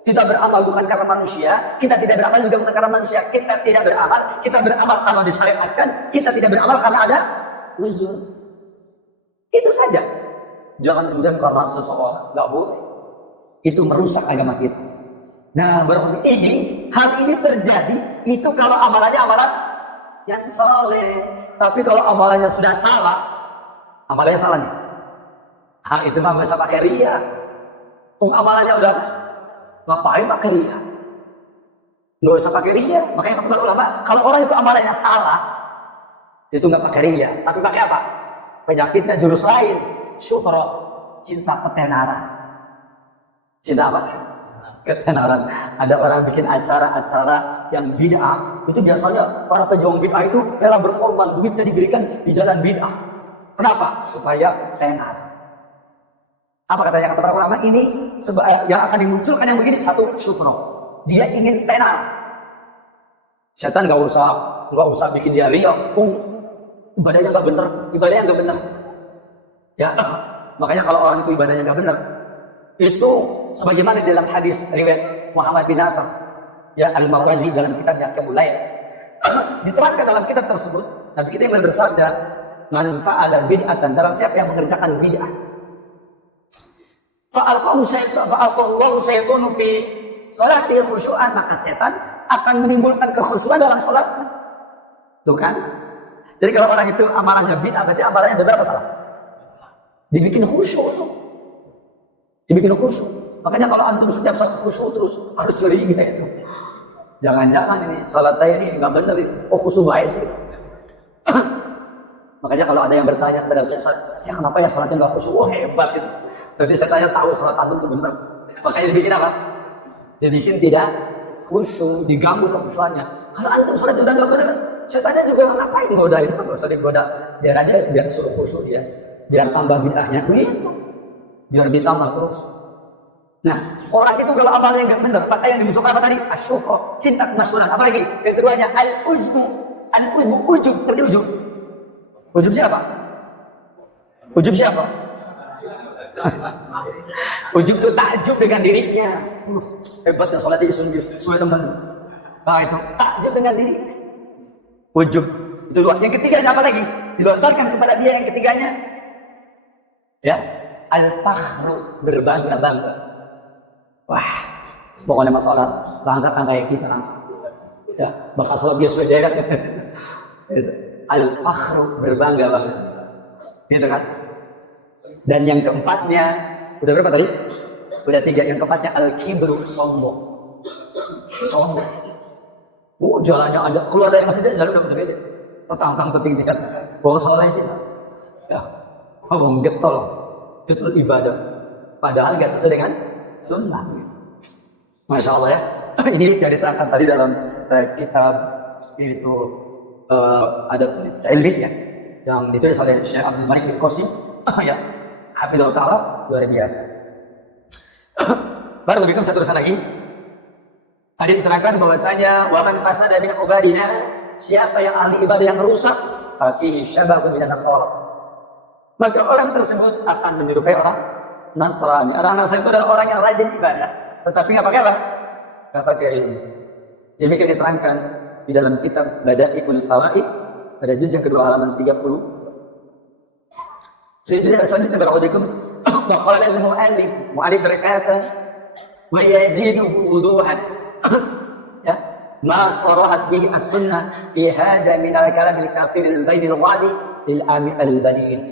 Kita beramal bukan karena manusia, kita tidak beramal juga bukan karena manusia. Kita tidak beramal, kita beramal karena disyariatkan, kita tidak beramal karena ada uzur. Itu saja. Jangan kemudian karena seseorang, nggak boleh. Itu merusak agama kita. Nah, hal ini terjadi itu kalau amalannya amalan yang saleh. Tapi kalau amalannya sudah salah, amalannya salah nih. Hal itu mah bisa pakai riya. Amalannya udah ngapain pakai riya? Nggak usah pakai riya. Makanya kata ulama, kalau orang itu amalannya salah, itu nggak pakai riya. Tapi pakai apa? Penyakitnya jurus lain. Syuhra, cinta ketenaran. Cinta apa? Ketenaran. Ada orang bikin acara-acara yang bid'ah, itu biasanya para pejuang bid'ah itu rela berkorban, duitnya diberikan di jalan bid'ah. Kenapa? Supaya tenar. Apa katanya kata para ulama? Ini yang akan dimunculkan yang begini, satu, syukro. Dia ingin tenar. Setan nggak usah bikin dia riak. Ibadahnya nggak benar, ibadahnya nggak benar. Ya, makanya kalau orang itu ibadahnya nggak benar, itu sebagaimana dalam hadis riwayat Muhammad bin Nasr ya Al-Mawazi dalam kitabnya Qiyamul Lail diterangkan dalam kitab tersebut, Nabi kita yang bersabda, man fa'ala bid'atan, barang siapa yang mengerjakan bid'ah. Fa'alqahu syaitanu fi salati khusyu'an, maka setan akan menimbulkan kekhusyuan dalam salat. Tuh kan? Jadi kalau orang itu amarahnya bid'ah, berarti amarahnya berapa salah? Dibikin khusyuk tuh. Dibikin khusyuk. Makanya kalau antum setiap saat khusyuk terus harus sering gitu itu. Jangan-jangan ini salat saya ini nggak benar ini. Oh khusyuk baik sih. Makanya kalau ada yang bertanya kepada saya kenapa ya salatnya nggak khusyuk? Oh hebat itu. Berarti saya tanya tahu salat antum itu benar. Makanya dibikin apa? Dibikin tidak khusyuk, diganggu kekhusyuannya. Kalau antum salat udah nggak benar, setannya juga ngapain godain? Nggak usah digoda. Biar aja biar suruh khusyuk dia. Biar tambah bid'ahnya begitu. Biar ditambah terus. Nah, orang itu kalau amalnya nggak benar, maka yang dimusuhkan apa tadi? Asyuhra, cinta kemasyhuran. Apalagi yang keduanya al-ujbu, ujub, berarti ujub. Ujub siapa? Ujub siapa? Ujub itu takjub dengan dirinya. Hebatnya sholat isun sesuai teman. Nah itu takjub dengan diri. Ujub itu dua. Yang ketiga siapa lagi? Dilontarkan kepada dia yang ketiganya. Ya, al-fakhru, berbangga-bangga. Wah, pokoknya masalah langkah kan kayak kita langkah. Ya, bakal sholat dia sudah jaga. Al-fakhru, berbangga-bangga. Gitu kan? Dan yang keempatnya, udah berapa tadi? Udah tiga. Yang keempatnya al-kibru, sombong. Sombong. Jalannya ada, keluar dari masjid jalan udah berbeda. Petang-tang keping tingkat. Bawa sholat sih. Ya, getol. Getol ibadah. Padahal gak sesuai dengan sunnah. Masya Allah ya. Ini yang diterangkan tadi dalam kitab itu ada ilmi ya, yang ditulis oleh Syekh Abdul Malik bin Qasim ya, hafizahullah ta'ala, luar biasa. Baru begitu saya teruskan lagi. Tadi diterangkan bahwasanya wa man fasada min ubadina, siapa yang ahli ibadah yang rusak, fa fihi syabahun min an-nasara, maka orang tersebut akan menyerupai orang Nasrani. Orang Nasrani itu adalah orang yang rajin ibadah, tetapi nggak pakai apa? Nggak pakai ilmu. Demikian diterangkan di dalam kitab Bada'iul Fawaid pada juz yang kedua halaman 30. Selanjutnya barakallahu qala al-mu'allif, mu'allif berkata wa yazidu wuduhan ya ma sarahat bihi as-sunnah fi hada min al-kalam al-kathir al-bayn al-wadi lil-ami al-balid.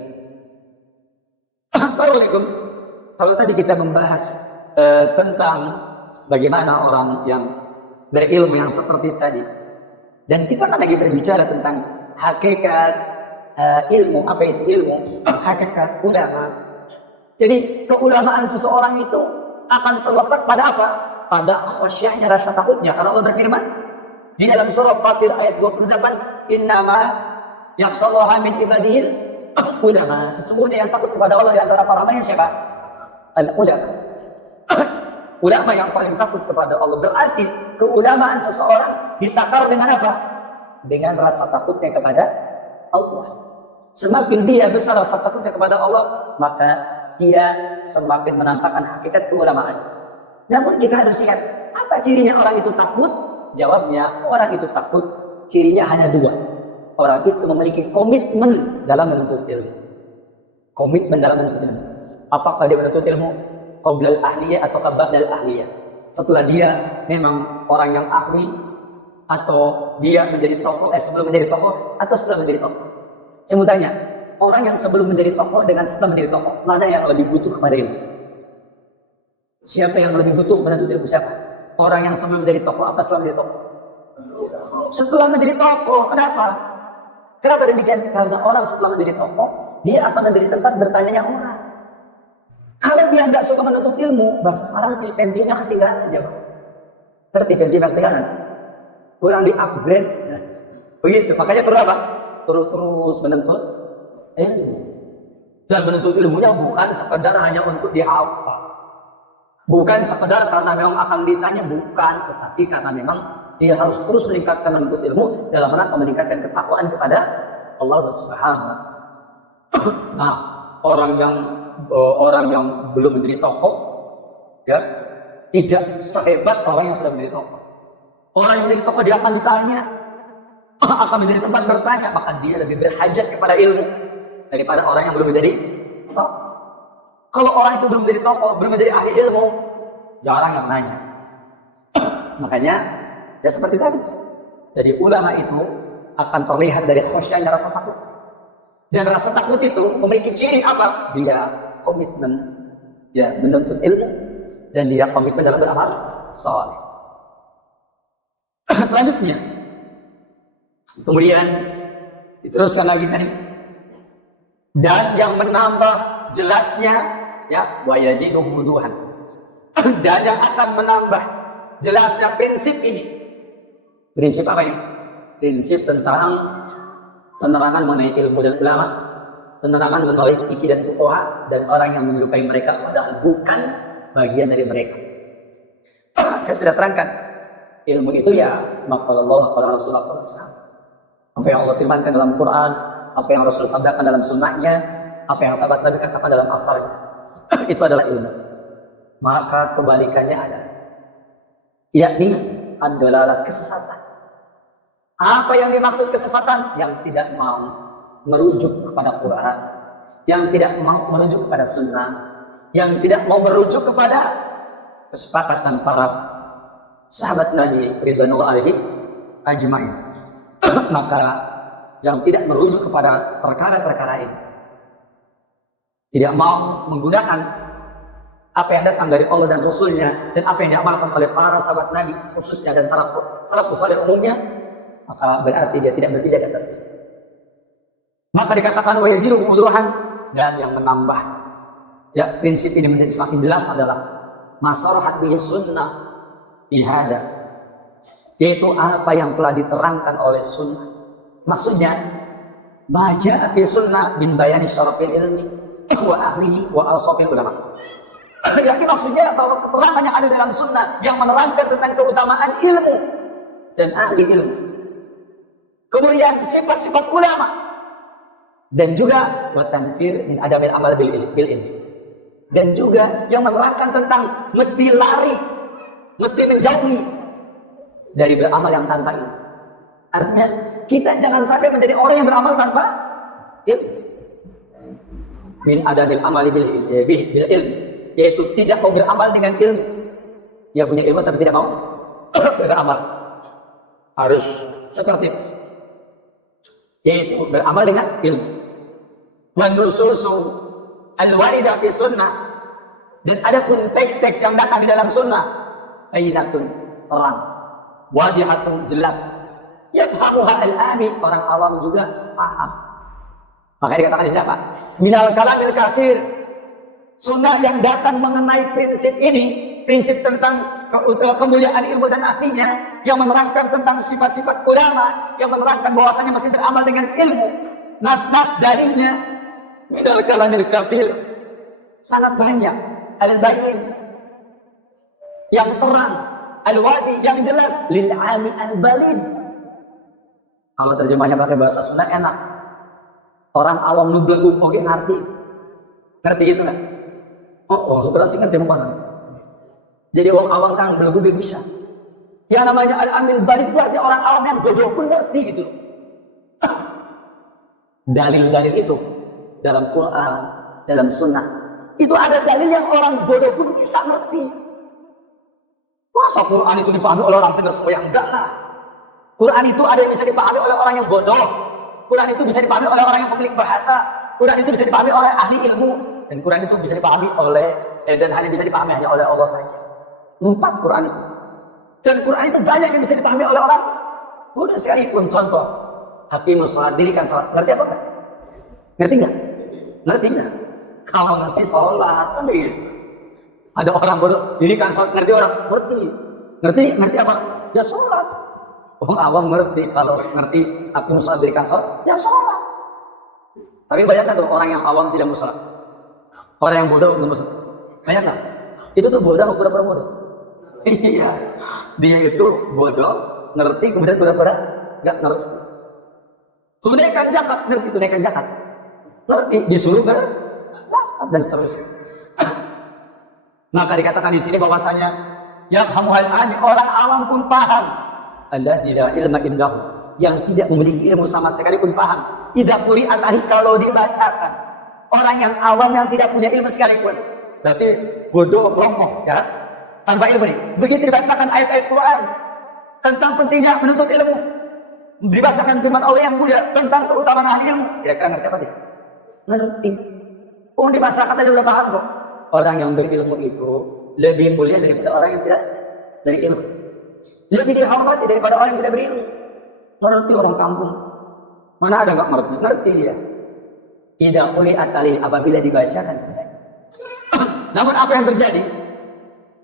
Barakallahu. Kalau tadi kita membahas tentang bagaimana orang yang berilmu yang seperti tadi, dan kita kan lagi berbicara tentang hakikat ilmu, apa itu ilmu, hakikat ulama. Jadi keulamaan seseorang itu akan terletak pada apa? Pada khasyahnya, rasa takutnya. Karena Allah berfirman di dalam surah Fatir ayat 28, innama yakhshallaha min ibadihil ulama. Sesungguhnya yang takut kepada Allah di antara para hambanya siapa? Al-ulama. Ulama yang paling takut kepada Allah. Berarti keulamaan seseorang ditakar dengan apa? Dengan rasa takutnya kepada Allah. Semakin dia besar rasa takutnya kepada Allah, maka dia semakin menampakkan hakikat keulamaan. Namun kita harus ingat, apa cirinya orang itu takut? Jawabnya, orang itu takut cirinya hanya dua. Orang itu memiliki komitmen dalam menuntut ilmu. Komitmen dalam menuntut ilmu. Apakah dia menuntut ilmu qoblal ahliyah atau ba'dal ahliyah? Setelah dia memang orang yang ahli, atau dia menjadi tokoh sebelum menjadi tokoh, atau setelah menjadi tokoh? Saya mau tanya, orang yang sebelum menjadi tokoh dengan setelah menjadi tokoh, mana yang lebih butuh kepada ilmu? Siapa yang lebih butuh menuntut ilmu? Siapa? Orang yang sebelum menjadi tokoh apa setelah menjadi tokoh? Setelah menjadi tokoh. Kenapa? Kenapa demikian? Karena orang setelah menjadi tokoh, dia akan menjadi tempat bertanya orang. Kalau dia nggak suka menuntut ilmu, bahasa sekarang sih pentingnya ketinggalan aja. Ngerti pentingnya ketinggalan? Kurang di-upgrade. Nah, begitu. Makanya perlu apa? Terus menuntut ilmu. Dan menuntut ilmunya bukan sekedar hanya untuk dihafal. Bukan sekedar karena memang akan ditanya, bukan. Tetapi karena memang dia harus terus meningkatkan menuntut ilmu dalam rangka meningkatkan ketakwaan kepada Allah Subhanahu. Nah, orang yang belum menjadi tokoh, ya, tidak sehebat orang yang sudah menjadi tokoh. Orang yang menjadi tokoh dia akan ditanya, akan menjadi tempat bertanya, maka dia lebih berhajat kepada ilmu daripada orang yang belum menjadi tokoh. Kalau orang itu belum menjadi tokoh, belum menjadi ahli ilmu, jarang yang nanya. Makanya ya seperti tadi. Jadi ulama itu akan terlihat dari khusyuknya rasa takut. Dan rasa takut itu memiliki ciri apa? Dia komitmen, ya menuntut ilmu, dan dia komitmen dalam beramal saleh. Selanjutnya, kemudian diteruskan lagi tadi. Dan yang menambah jelasnya, ya, wa yaziduhu wuduhan. Dan yang akan menambah jelasnya prinsip ini. Prinsip apa ini? Prinsip tentang penerangan mengenai ilmu dan ulama, penerangan mengenai fikih dan fuqaha, dan orang yang menyerupai mereka padahal bukan bagian dari mereka. Saya sudah terangkan, ilmu itu ya maqalallah qala Rasulullah SAW. Apa yang Allah firmankan dalam Quran, apa yang Rasul sabdakan dalam sunnahnya, apa yang sahabat Nabi katakan dalam asarnya, itu adalah ilmu. Maka kebalikannya ada, yakni adalah kesesatan. Apa yang dimaksud kesesatan? Yang tidak mau merujuk kepada Quran, yang tidak mau merujuk kepada sunnah, yang tidak mau merujuk kepada kesepakatan para sahabat Nabi ridwanullah alaihi ajma'in. Maka yang tidak merujuk kepada perkara-perkara ini, tidak mau menggunakan apa yang datang dari Allah dan Rasulnya, dan apa yang diamalkan oleh para sahabat Nabi khususnya dan para salafus saleh umumnya, maka berarti dia tidak berbeda di atas. Maka dikatakan wa yajidu wuduhan, dan yang menambah ya prinsip ini menjadi semakin jelas adalah masarahat bihi sunnah bihada, yaitu apa yang telah diterangkan oleh sunnah. Maksudnya maja fi sunnah bin bayani syarafil ilmi wa ahlihi wa awsafil ulama. Jadi maksudnya bahwa keterangan yang ada dalam sunnah yang menerangkan tentang keutamaan ilmu dan ahli ilmu, kemudian sifat-sifat ulama, dan juga wa tanfir min adamil amal bil ilmi, dan juga yang menerangkan tentang mesti lari, mesti menjauhi dari beramal yang tanpa ilmu. Artinya kita jangan sampai menjadi orang yang beramal tanpa ilmu. Min adamil amal bil ilmi, yaitu tidak mau beramal dengan ilmu. Yang punya ilmu tapi tidak mau beramal. Harus seperti itu, yaitu beramal dengan ilmu. Wa nususu al-warida fi sunnah, dan ada pun teks-teks yang datang di dalam sunnah, bayyinatun, terang, wadihatun, jelas, yafhamuha al-ami, orang awam juga paham. Makanya dikatakan di sini apa? Minal kalamil kasir, sunnah yang datang mengenai prinsip ini, prinsip tentang kemuliaan ilmu dan ahlinya, yang menerangkan tentang sifat-sifat ulama, yang menerangkan bahwasanya mesti beramal dengan ilmu. Nas-nas dalilnya minal kalamil kafir sangat banyak, al-bayyin yang terang, al-wadi yang jelas, lil ami al-balid. Kalau terjemahnya pakai bahasa Sunda enak. Orang awam nubelgu oke ngerti. Ngerti gitu kan? Oh, sebelah sih ngerti apa? Jadi orang awam kan belegu bisa. Yang namanya al-amil balid itu artinya orang awam yang bodoh pun ngerti gitu. Dalil-dalil itu dalam Quran, dalam Sunnah, itu ada dalil yang orang bodoh pun bisa ngerti. Masa Quran itu dipahami oleh orang pintar semua? Yang enggak lah. Quran itu ada yang bisa dipahami oleh orang yang bodoh. Quran itu bisa dipahami oleh orang yang pemilik bahasa. Quran itu bisa dipahami oleh ahli ilmu. Dan Quran itu bisa dipahami oleh, dan hanya bisa dipahami hanya oleh Allah saja. 4 Quran itu. Dan Quran itu banyak yang bisa dipahami oleh orang bodoh sekalipun. Contoh, hakimus sholat, dirikan sholat. Ngerti apa enggak? Ngerti enggak? Ngerti enggak? Kalau ngerti sholat, kan begitu. Ada orang bodoh, dirikan sholat, ngerti orang? Ngerti. Ngerti apa? Ya sholat. Orang awam ngerti, kalau ngerti hakimus sholat, dirikan sholat, ya sholat. Tapi bayangkan tuh, orang yang awam tidak mau sholat. Orang yang bodoh belum mau sholat. Bayangkan. Itu tuh bodoh atau pura-pura bodoh? Iya. Dia itu bodoh, ngerti, kemudian pura-pura nggak ngerti. Tunaikan zakat, ngerti tunaikan zakat. Ngerti, disuruh berzakat dan seterusnya. Maka dikatakan di sini bahwasanya yang hamuhal ani, orang awam pun paham. Allah tidak ilma indahu, yang tidak memiliki ilmu sama sekali pun paham. Idza quri'at alaihi, kalau dibacakan. Orang yang awam yang tidak punya ilmu sekalipun. Berarti bodoh, lompong, ya. Tanpa ilmu nih. Begitu dibacakan ayat-ayat Quran tentang pentingnya menuntut ilmu, dibacakan firman Allah yang mulia tentang keutamaan ilmu, kira-kira ngerti apa tidak? Ngerti. Oh, di masyarakat aja udah paham kok. Orang yang berilmu itu lebih mulia daripada orang yang tidak berilmu. Lebih dihormati daripada orang yang tidak berilmu. Ngerti orang kampung. Mana ada nggak ngerti? Ngerti dia. Idza quri'at alaihi, apabila dibacakan. Namun apa yang terjadi?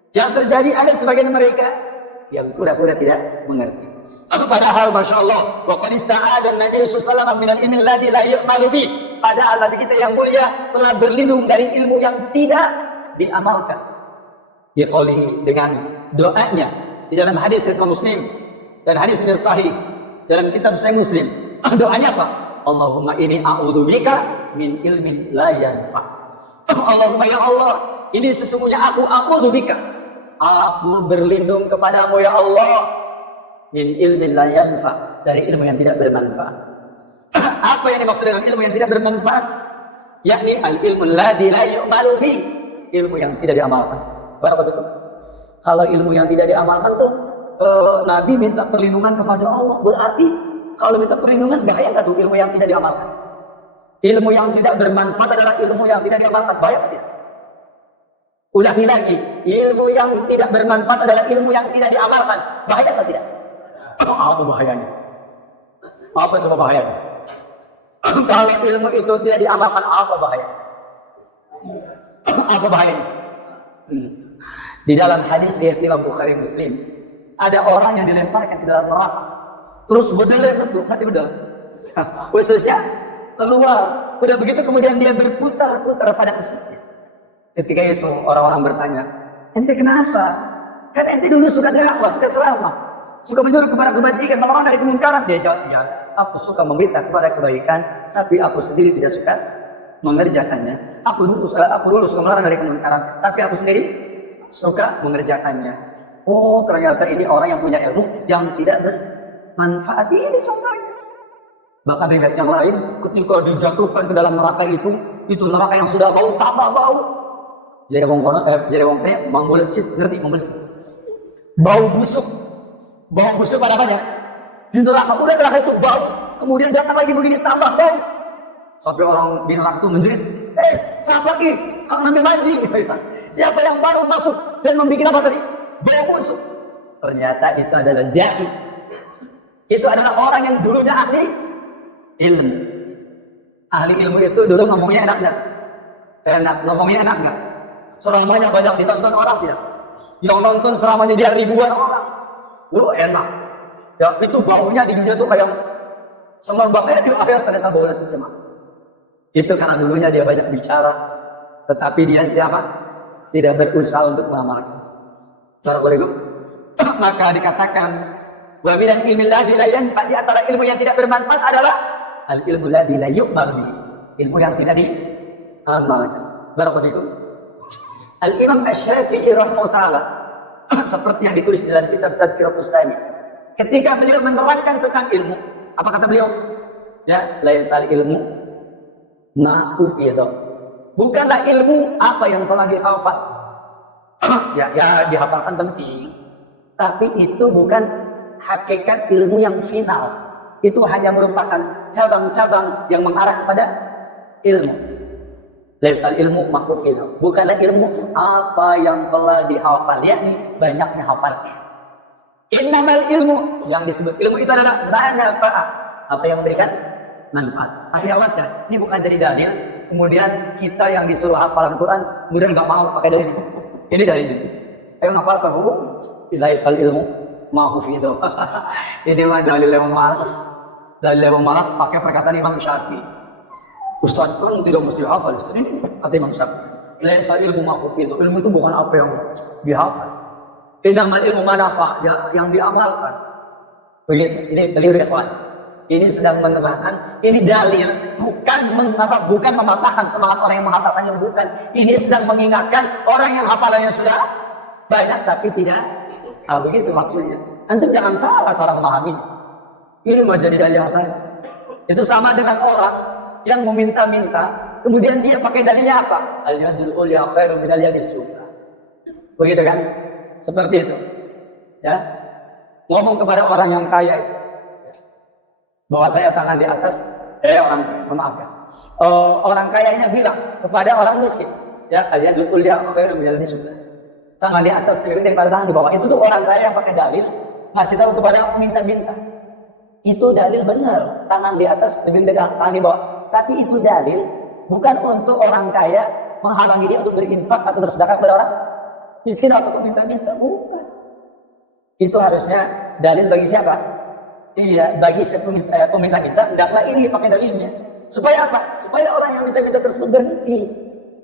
Yang terjadi ada sebagian mereka yang pura-pura tidak mengerti. Padahal Masya Allah, wa qad ista'adha an-nabiy sallallahu alaihi wasallam min al-ilmi alladhi la yu'malu bi. Padahal Nabi kita yang mulia telah berlindung dari ilmu yang tidak diamalkan. Biqaulihi, dengan doanya di dalam hadis riwayat Muslim dan hadis yang sahih dalam kitab Sahih Muslim. Doanya apa? Allahumma inni a'udzubika min ilmin la yanfa. Allahumma ya Allah, ini sesungguhnya aku a'udzubika. Aku berlindung kepadamu ya Allah min ilmin la yanfa, dari ilmu yang tidak bermanfaat. Apa yang dimaksud dengan ilmu yang tidak bermanfaat? Yakni al-ilmu alladzi la yu'malu bi, ilmu yang tidak diamalkan. Berapa betul? Kalau ilmu yang tidak diamalkan tuh Nabi minta perlindungan kepada Allah. Berarti kalau minta perlindungan bahaya nggak tuh ilmu yang tidak diamalkan? Ilmu yang tidak bermanfaat adalah ilmu yang tidak diamalkan. Bahaya tidak? Ulangi lagi, ilmu yang tidak bermanfaat adalah ilmu yang tidak diamalkan. Bahaya atau tidak? Apa bahayanya? Apa coba bahayanya? Kalau ilmu itu tidak diamalkan, apa bahaya? Apa bahayanya? Di dalam hadis riwayat Imam Bukhari Muslim, ada orang yang dilemparkan ke dalam neraka. Terus bedelet betul, mati bedel. Khususnya keluar. Udah begitu kemudian dia berputar-putar pada ususnya. Ketika itu orang-orang bertanya, ente kenapa? Kan ente dulu suka dakwah, suka ceramah, suka menyuruh kepada kebajikan, melarang dari kemungkaran. Dia jawab, ya, aku suka memberita kepada kebaikan, tapi aku sendiri tidak suka mengerjakannya. Aku dulu suka melarang dari kemungkaran, tapi aku sendiri suka mengerjakannya. Oh, ternyata ini orang yang punya ilmu yang tidak bermanfaat. Ini contohnya. Bahkan riwayat yang lain, ketika dijatuhkan ke dalam neraka itu neraka yang sudah bau, tambah bau. Jadi wong teh mangbulecit, ngerti mangbulecit? Bau busuk pada banyak. Di neraka itu bau, kemudian datang lagi begini tambah bau. Sampai orang di neraka itu menjerit, siapa lagi? Kang Nabi Manji. Siapa yang baru masuk dan membuat apa tadi? Bau busuk. Ternyata itu adalah dai. Itu adalah orang yang dulunya ahli ilmu. Ahli ilmu itu dulu ngomongnya enak nggak? Ngomongnya enak nggak? Selamanya banyak ditonton orang tidak? Yang nonton selamanya dia ribuan orang. Lu enak. Ya itu baunya di dunia tuh kayak semerbaknya di akhirat ternyata baunya cecema. Itu karena dulunya dia banyak bicara, tetapi dia tidak berusaha untuk mengamalkan. Assalamualaikum. Maka dikatakan wa minal ilmi alladzi la yanfa, di antara ilmu yang tidak bermanfaat adalah al ilmu alladzi la yu'mal bi, ilmu yang tidak diamalkan. Barakallahu. Al-Imam Asy-Syafi'i rahimahullah ta'ala seperti yang ditulis dalam kitab Tadhkiratus Sami, ketika beliau menerangkan tentang ilmu, apa kata beliau? Ya, laisal ilmu ma hufidha. Bukanlah ilmu apa yang telah dihafal. ya dihafalkan penting, tapi itu bukan hakikat ilmu yang final. Itu hanya merupakan cabang-cabang yang mengarah kepada ilmu. Laisal ilmu ma hufidha. Bukanlah ilmu apa yang telah dihafal, yakni banyaknya hafalnya. Innamal ilmu, yang disebut ilmu itu adalah manfaat, apa yang memberikan manfaat. Tapi awas ya, ini bukan jadi dalil. Kemudian kita yang disuruh hafalan Quran, kemudian nggak mau pakai dalil. Ini dalil. Ayo ngapalkan hukum. Laisal ilmu ma hufidha. Ini mah dalil yang malas. Dalil yang malas pakai perkataan Imam Syafi'i. Ustaz kan tidak mesti hafal. Ini kata Imam Syafi'i. Laisal ilmu ma hufidha. Ilmu itu bukan apa yang dihafal. Innamal ilmu manafa, yang diamalkan. Begitu, ini keliru ikhwan. Ini sedang menerangkan, ini dalil, bukan mematahkan semangat orang yang menghafalkannya, bukan. Ini sedang mengingatkan orang yang hafalannya sudah banyak tapi tidak. Begitu maksudnya. Antum jangan salah cara memahami. Ini mau jadi dalil yang lain. Itu sama dengan orang yang meminta-minta, kemudian dia pakai dalilnya apa? Al-yadul ulya khairu min al-yadis sufla. Begitu kan? Seperti itu. Ya. Ngomong kepada orang yang kaya itu, bahwa saya tangan di atas, orang kaya, maaf ya. Orang kayanya bilang kepada orang miskin, ya, al-yadul ulya khairu min al-yadis sufla. Tangan di atas lebih daripada tangan di bawah. Itu tuh orang kaya yang pakai dalil ngasih tahu kepada yang minta-minta. Itu dalil benar, tangan di atas lebih dari tangan di bawah. Tapi itu dalil bukan untuk orang kaya menghalangi dia untuk berinfak atau bersedekah kepada orang miskin atau minta-minta, bukan. Itu harusnya dalil bagi siapa? Iya, bagi peminta-minta, hendaklah ini pakai dalilnya. Supaya apa? Supaya orang yang minta-minta tersebut berhenti.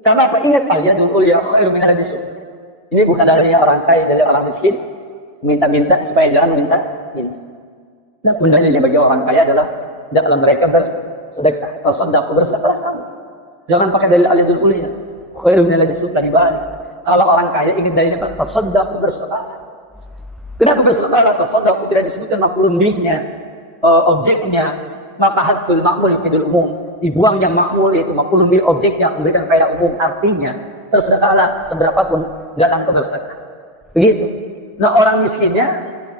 Karena apa? Ingat, al-yadul ulya khairu min al-yadis sufla. Ini bukan dalilnya orang kaya, dalil orang miskin. Minta-minta supaya jangan minta-minta. Nah, dalilnya bagi orang kaya adalah dalam mereka bersedekah. Tasaddaqu, bersedekahlah kamu. Jangan pakai dalil al-yadul ulya khairu min al-yadis sufla dibalik. Kalau orang kaya ingin dalilnya tasaddaqu, bersedekah. Kenapa bersedekah? Tasaddaqu tidak disebutkan maf'ul bihnya, objeknya, maka hadful ma'mul fidul umum. Dibuang yang ma'mul yaitu maf'ul bih, objeknya memberikan faedah umum, artinya tersedekahlah seberapapun datang ke bersedekah. Begitu. Nah, orang miskinnya,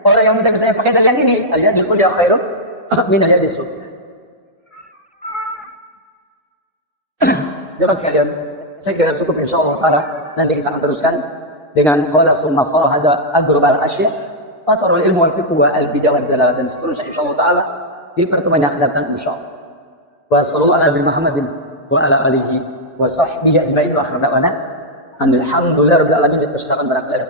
orang yang minta-minta pakai dalil yang ini, al-yadul ulya khairu min al-yadis sufla. Jemaah sekalian, saya kira cukup insyaallah taala. Nanti kita akan teruskan dengan qala summa sarah hada agrobal asya pasarul ilmu wal fiqh wa al bidah wal dalalah, dan seterusnya insyaallah taala di pertemuan yang akan datang insyaallah. Wa sallallahu ala Muhammadin wa ala alihi wa sahbihi ajma'in wa akhir da'wana alhamdulillahi rabbil alamin. Dipersilakan barangkali.